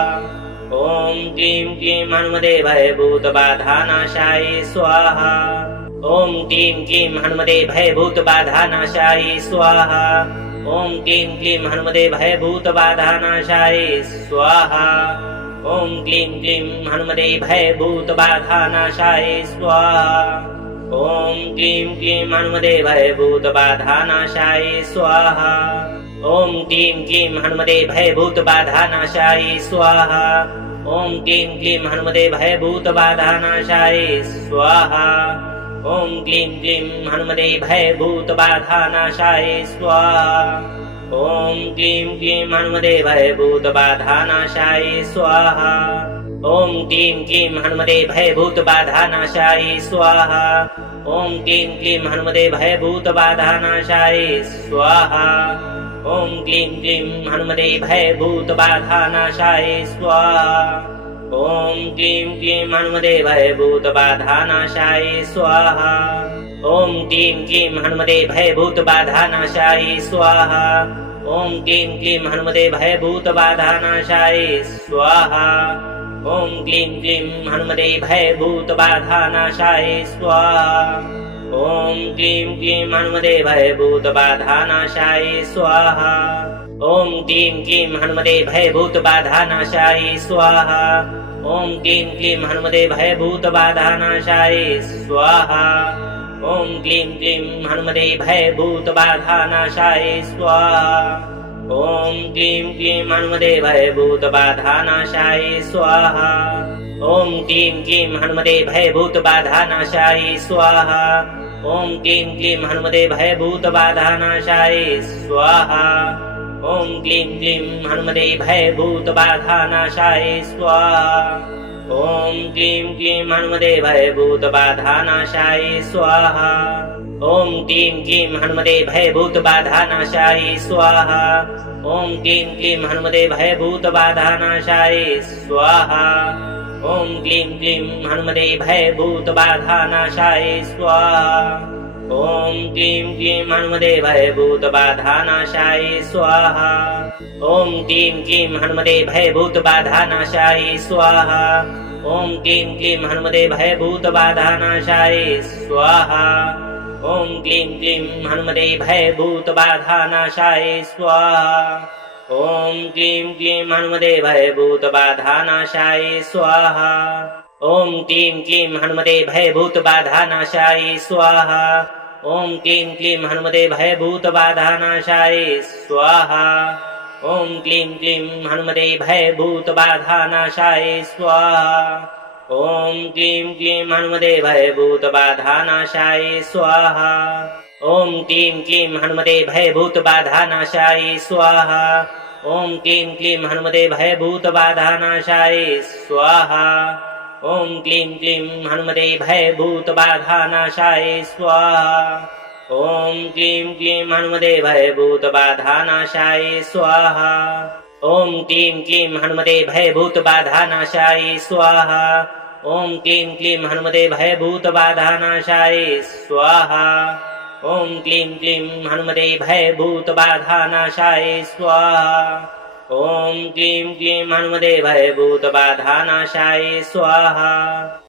ओम क्लीं क्लीं हनुमते भयभूतबाधानाशाय स्वाहा। ओम क्लीं क्लीं हनुमते भयभूतबाधानाशाय स्वाहा। ओम क्लीं क्लीं हनुमते भयभूतबाधानाशाय स्वाहा। ओम क्लीं क्लीं हनुमते भयभूतबाधानाशाय स्वाहा। ओम क्लीं क्लीं हनुमते भयभूतबाधानाशाय स्वाहा। ओम क्लीं क्लीं हनुमते भयभूतबाधानाशाय स्वाहा। ओम क्लीं क्लीं हनुमते भयभूतबाधानाशाय स्वाहा। ओम क्लीं क्लीं हनुमते भयभूतबाधानाशाय स्वाहा। ओम क्लीं क्लीं हनुमते भयभूतबाधानाशाय स्वाहा। ओम क्लीं क्लीं हनुमते भयभूतबाधानाशाय स्वाहा। ओम क्लीं क्लीं हनुमते भयभूतबाधानाशाय स्वाहा। ओम क्लीं क्लीं हनुमते भयभूतबाधानाशाय स्वाहा। ॐ क्लीं क्लीं हनुमते भयभूतबाधानाशाय स्वाहा। ॐ क्लीं क्लीं हनुमते भयभूतबाधानाशाय स्वाहा। ॐ क्लीं क्लीं हनुमते भयभूतबाधानाशाय स्वाहा। ॐ क्लीं क्लीं हनुमते भयभूतबाधानाशाय स्वाहा। ॐ क्लीं क्लीं हनुमते भयभूतबाधानाशाय स्वाहा। ॐ क्लीं क्लीं हनुमते भयभूतबाधानाशाय स्वाहा। ॐ क्लीं क्लीं हनुमते भयभूतबाधानाशाय स्वाहा। ॐ क्लीं क्लीं हनुमते भयभूतबाधानाशाय स्वाहा। ॐ क्लीं क्लीं हनुमते भयभूतबाधानाशाय स्वाहा। ॐ क्लीं क्लीं हनुमते भयभूतबाधानाशाय स्वाहा। ॐ क्लीं क्लीं हनुमते भयभूतबाधानाशाय स्वाहा। ॐ क्लीं क्लीं हनुमते भयभूतबाधानाशाय स्वाहा। ॐ क्लीं क्लीं हनुमते भयभूतबाधानाशाय स्वाहा। ॐ क्लीं क्लीं हनुमते भयभूतबाधानाशाय स्वाहा। ॐ क्लीं क्लीं हनुमते भयभूतबाधानाशाय स्वाहा। ॐ क्लीं क्लीं हनुमते भयभूतबाधानाशाय स्वाहा। ॐ क्लीं क्लीं हनुमते भयभूतबाधानाशाय स्वाहा। ॐ क्लीं क्लीं हनुमते भयभूतबाधानाशाय स्वाहा। ॐ क्लीं क्लीं हनुमते भयभूतबाधानाशाय स्वाहा। ॐ क्लीं क्लीं हनुमते भयभूतबाधानाशाय स्वाहा। ॐ क्लीं क्लीं हनुमते भयभूतबाधानाशाय स्वाहा। ॐ क्लीं क्लीं हनुमते भयभूतबाधानाशाय स्वाहा। ॐ क्लीं क्लीं हनुमते भयभूतबाधानाशाय स्वाहा। ॐ क्लीं क्लीं हनुमते भयभूतबाधानाशाय स्वाहा। ॐ क्लीं क्लीं हनुमते भयभूतबाधानाशाय स्वाहा। ॐ क्लीं क्लीं हनुमते भयभूतबाधानाशाय स्वाहा। ॐ क्लीं क्लीं हनुमते भयभूतबाधानाशाय स्वाहा। ॐ क्लीं क्लीं हनुमते भयभूतबाधानाशाय स्वाहा। ॐ क्लीं क्लीं हनुमते भयभूतबाधानाशाय स्वाहा। ॐ क्लीं क्लीं हनुमते भयभूतबाधानाशाय स्वाहा। ॐ क्लीं क्लीं हनुमते भयभूतबाधानाशाय स्वाहा। ॐ क्लीं क्लीं हनुमते भयभूतबाधानाशाय स्वाहा। ॐ क्लीं क्लीं हनुमते भयभूतबाधानाशाय स्वाहा।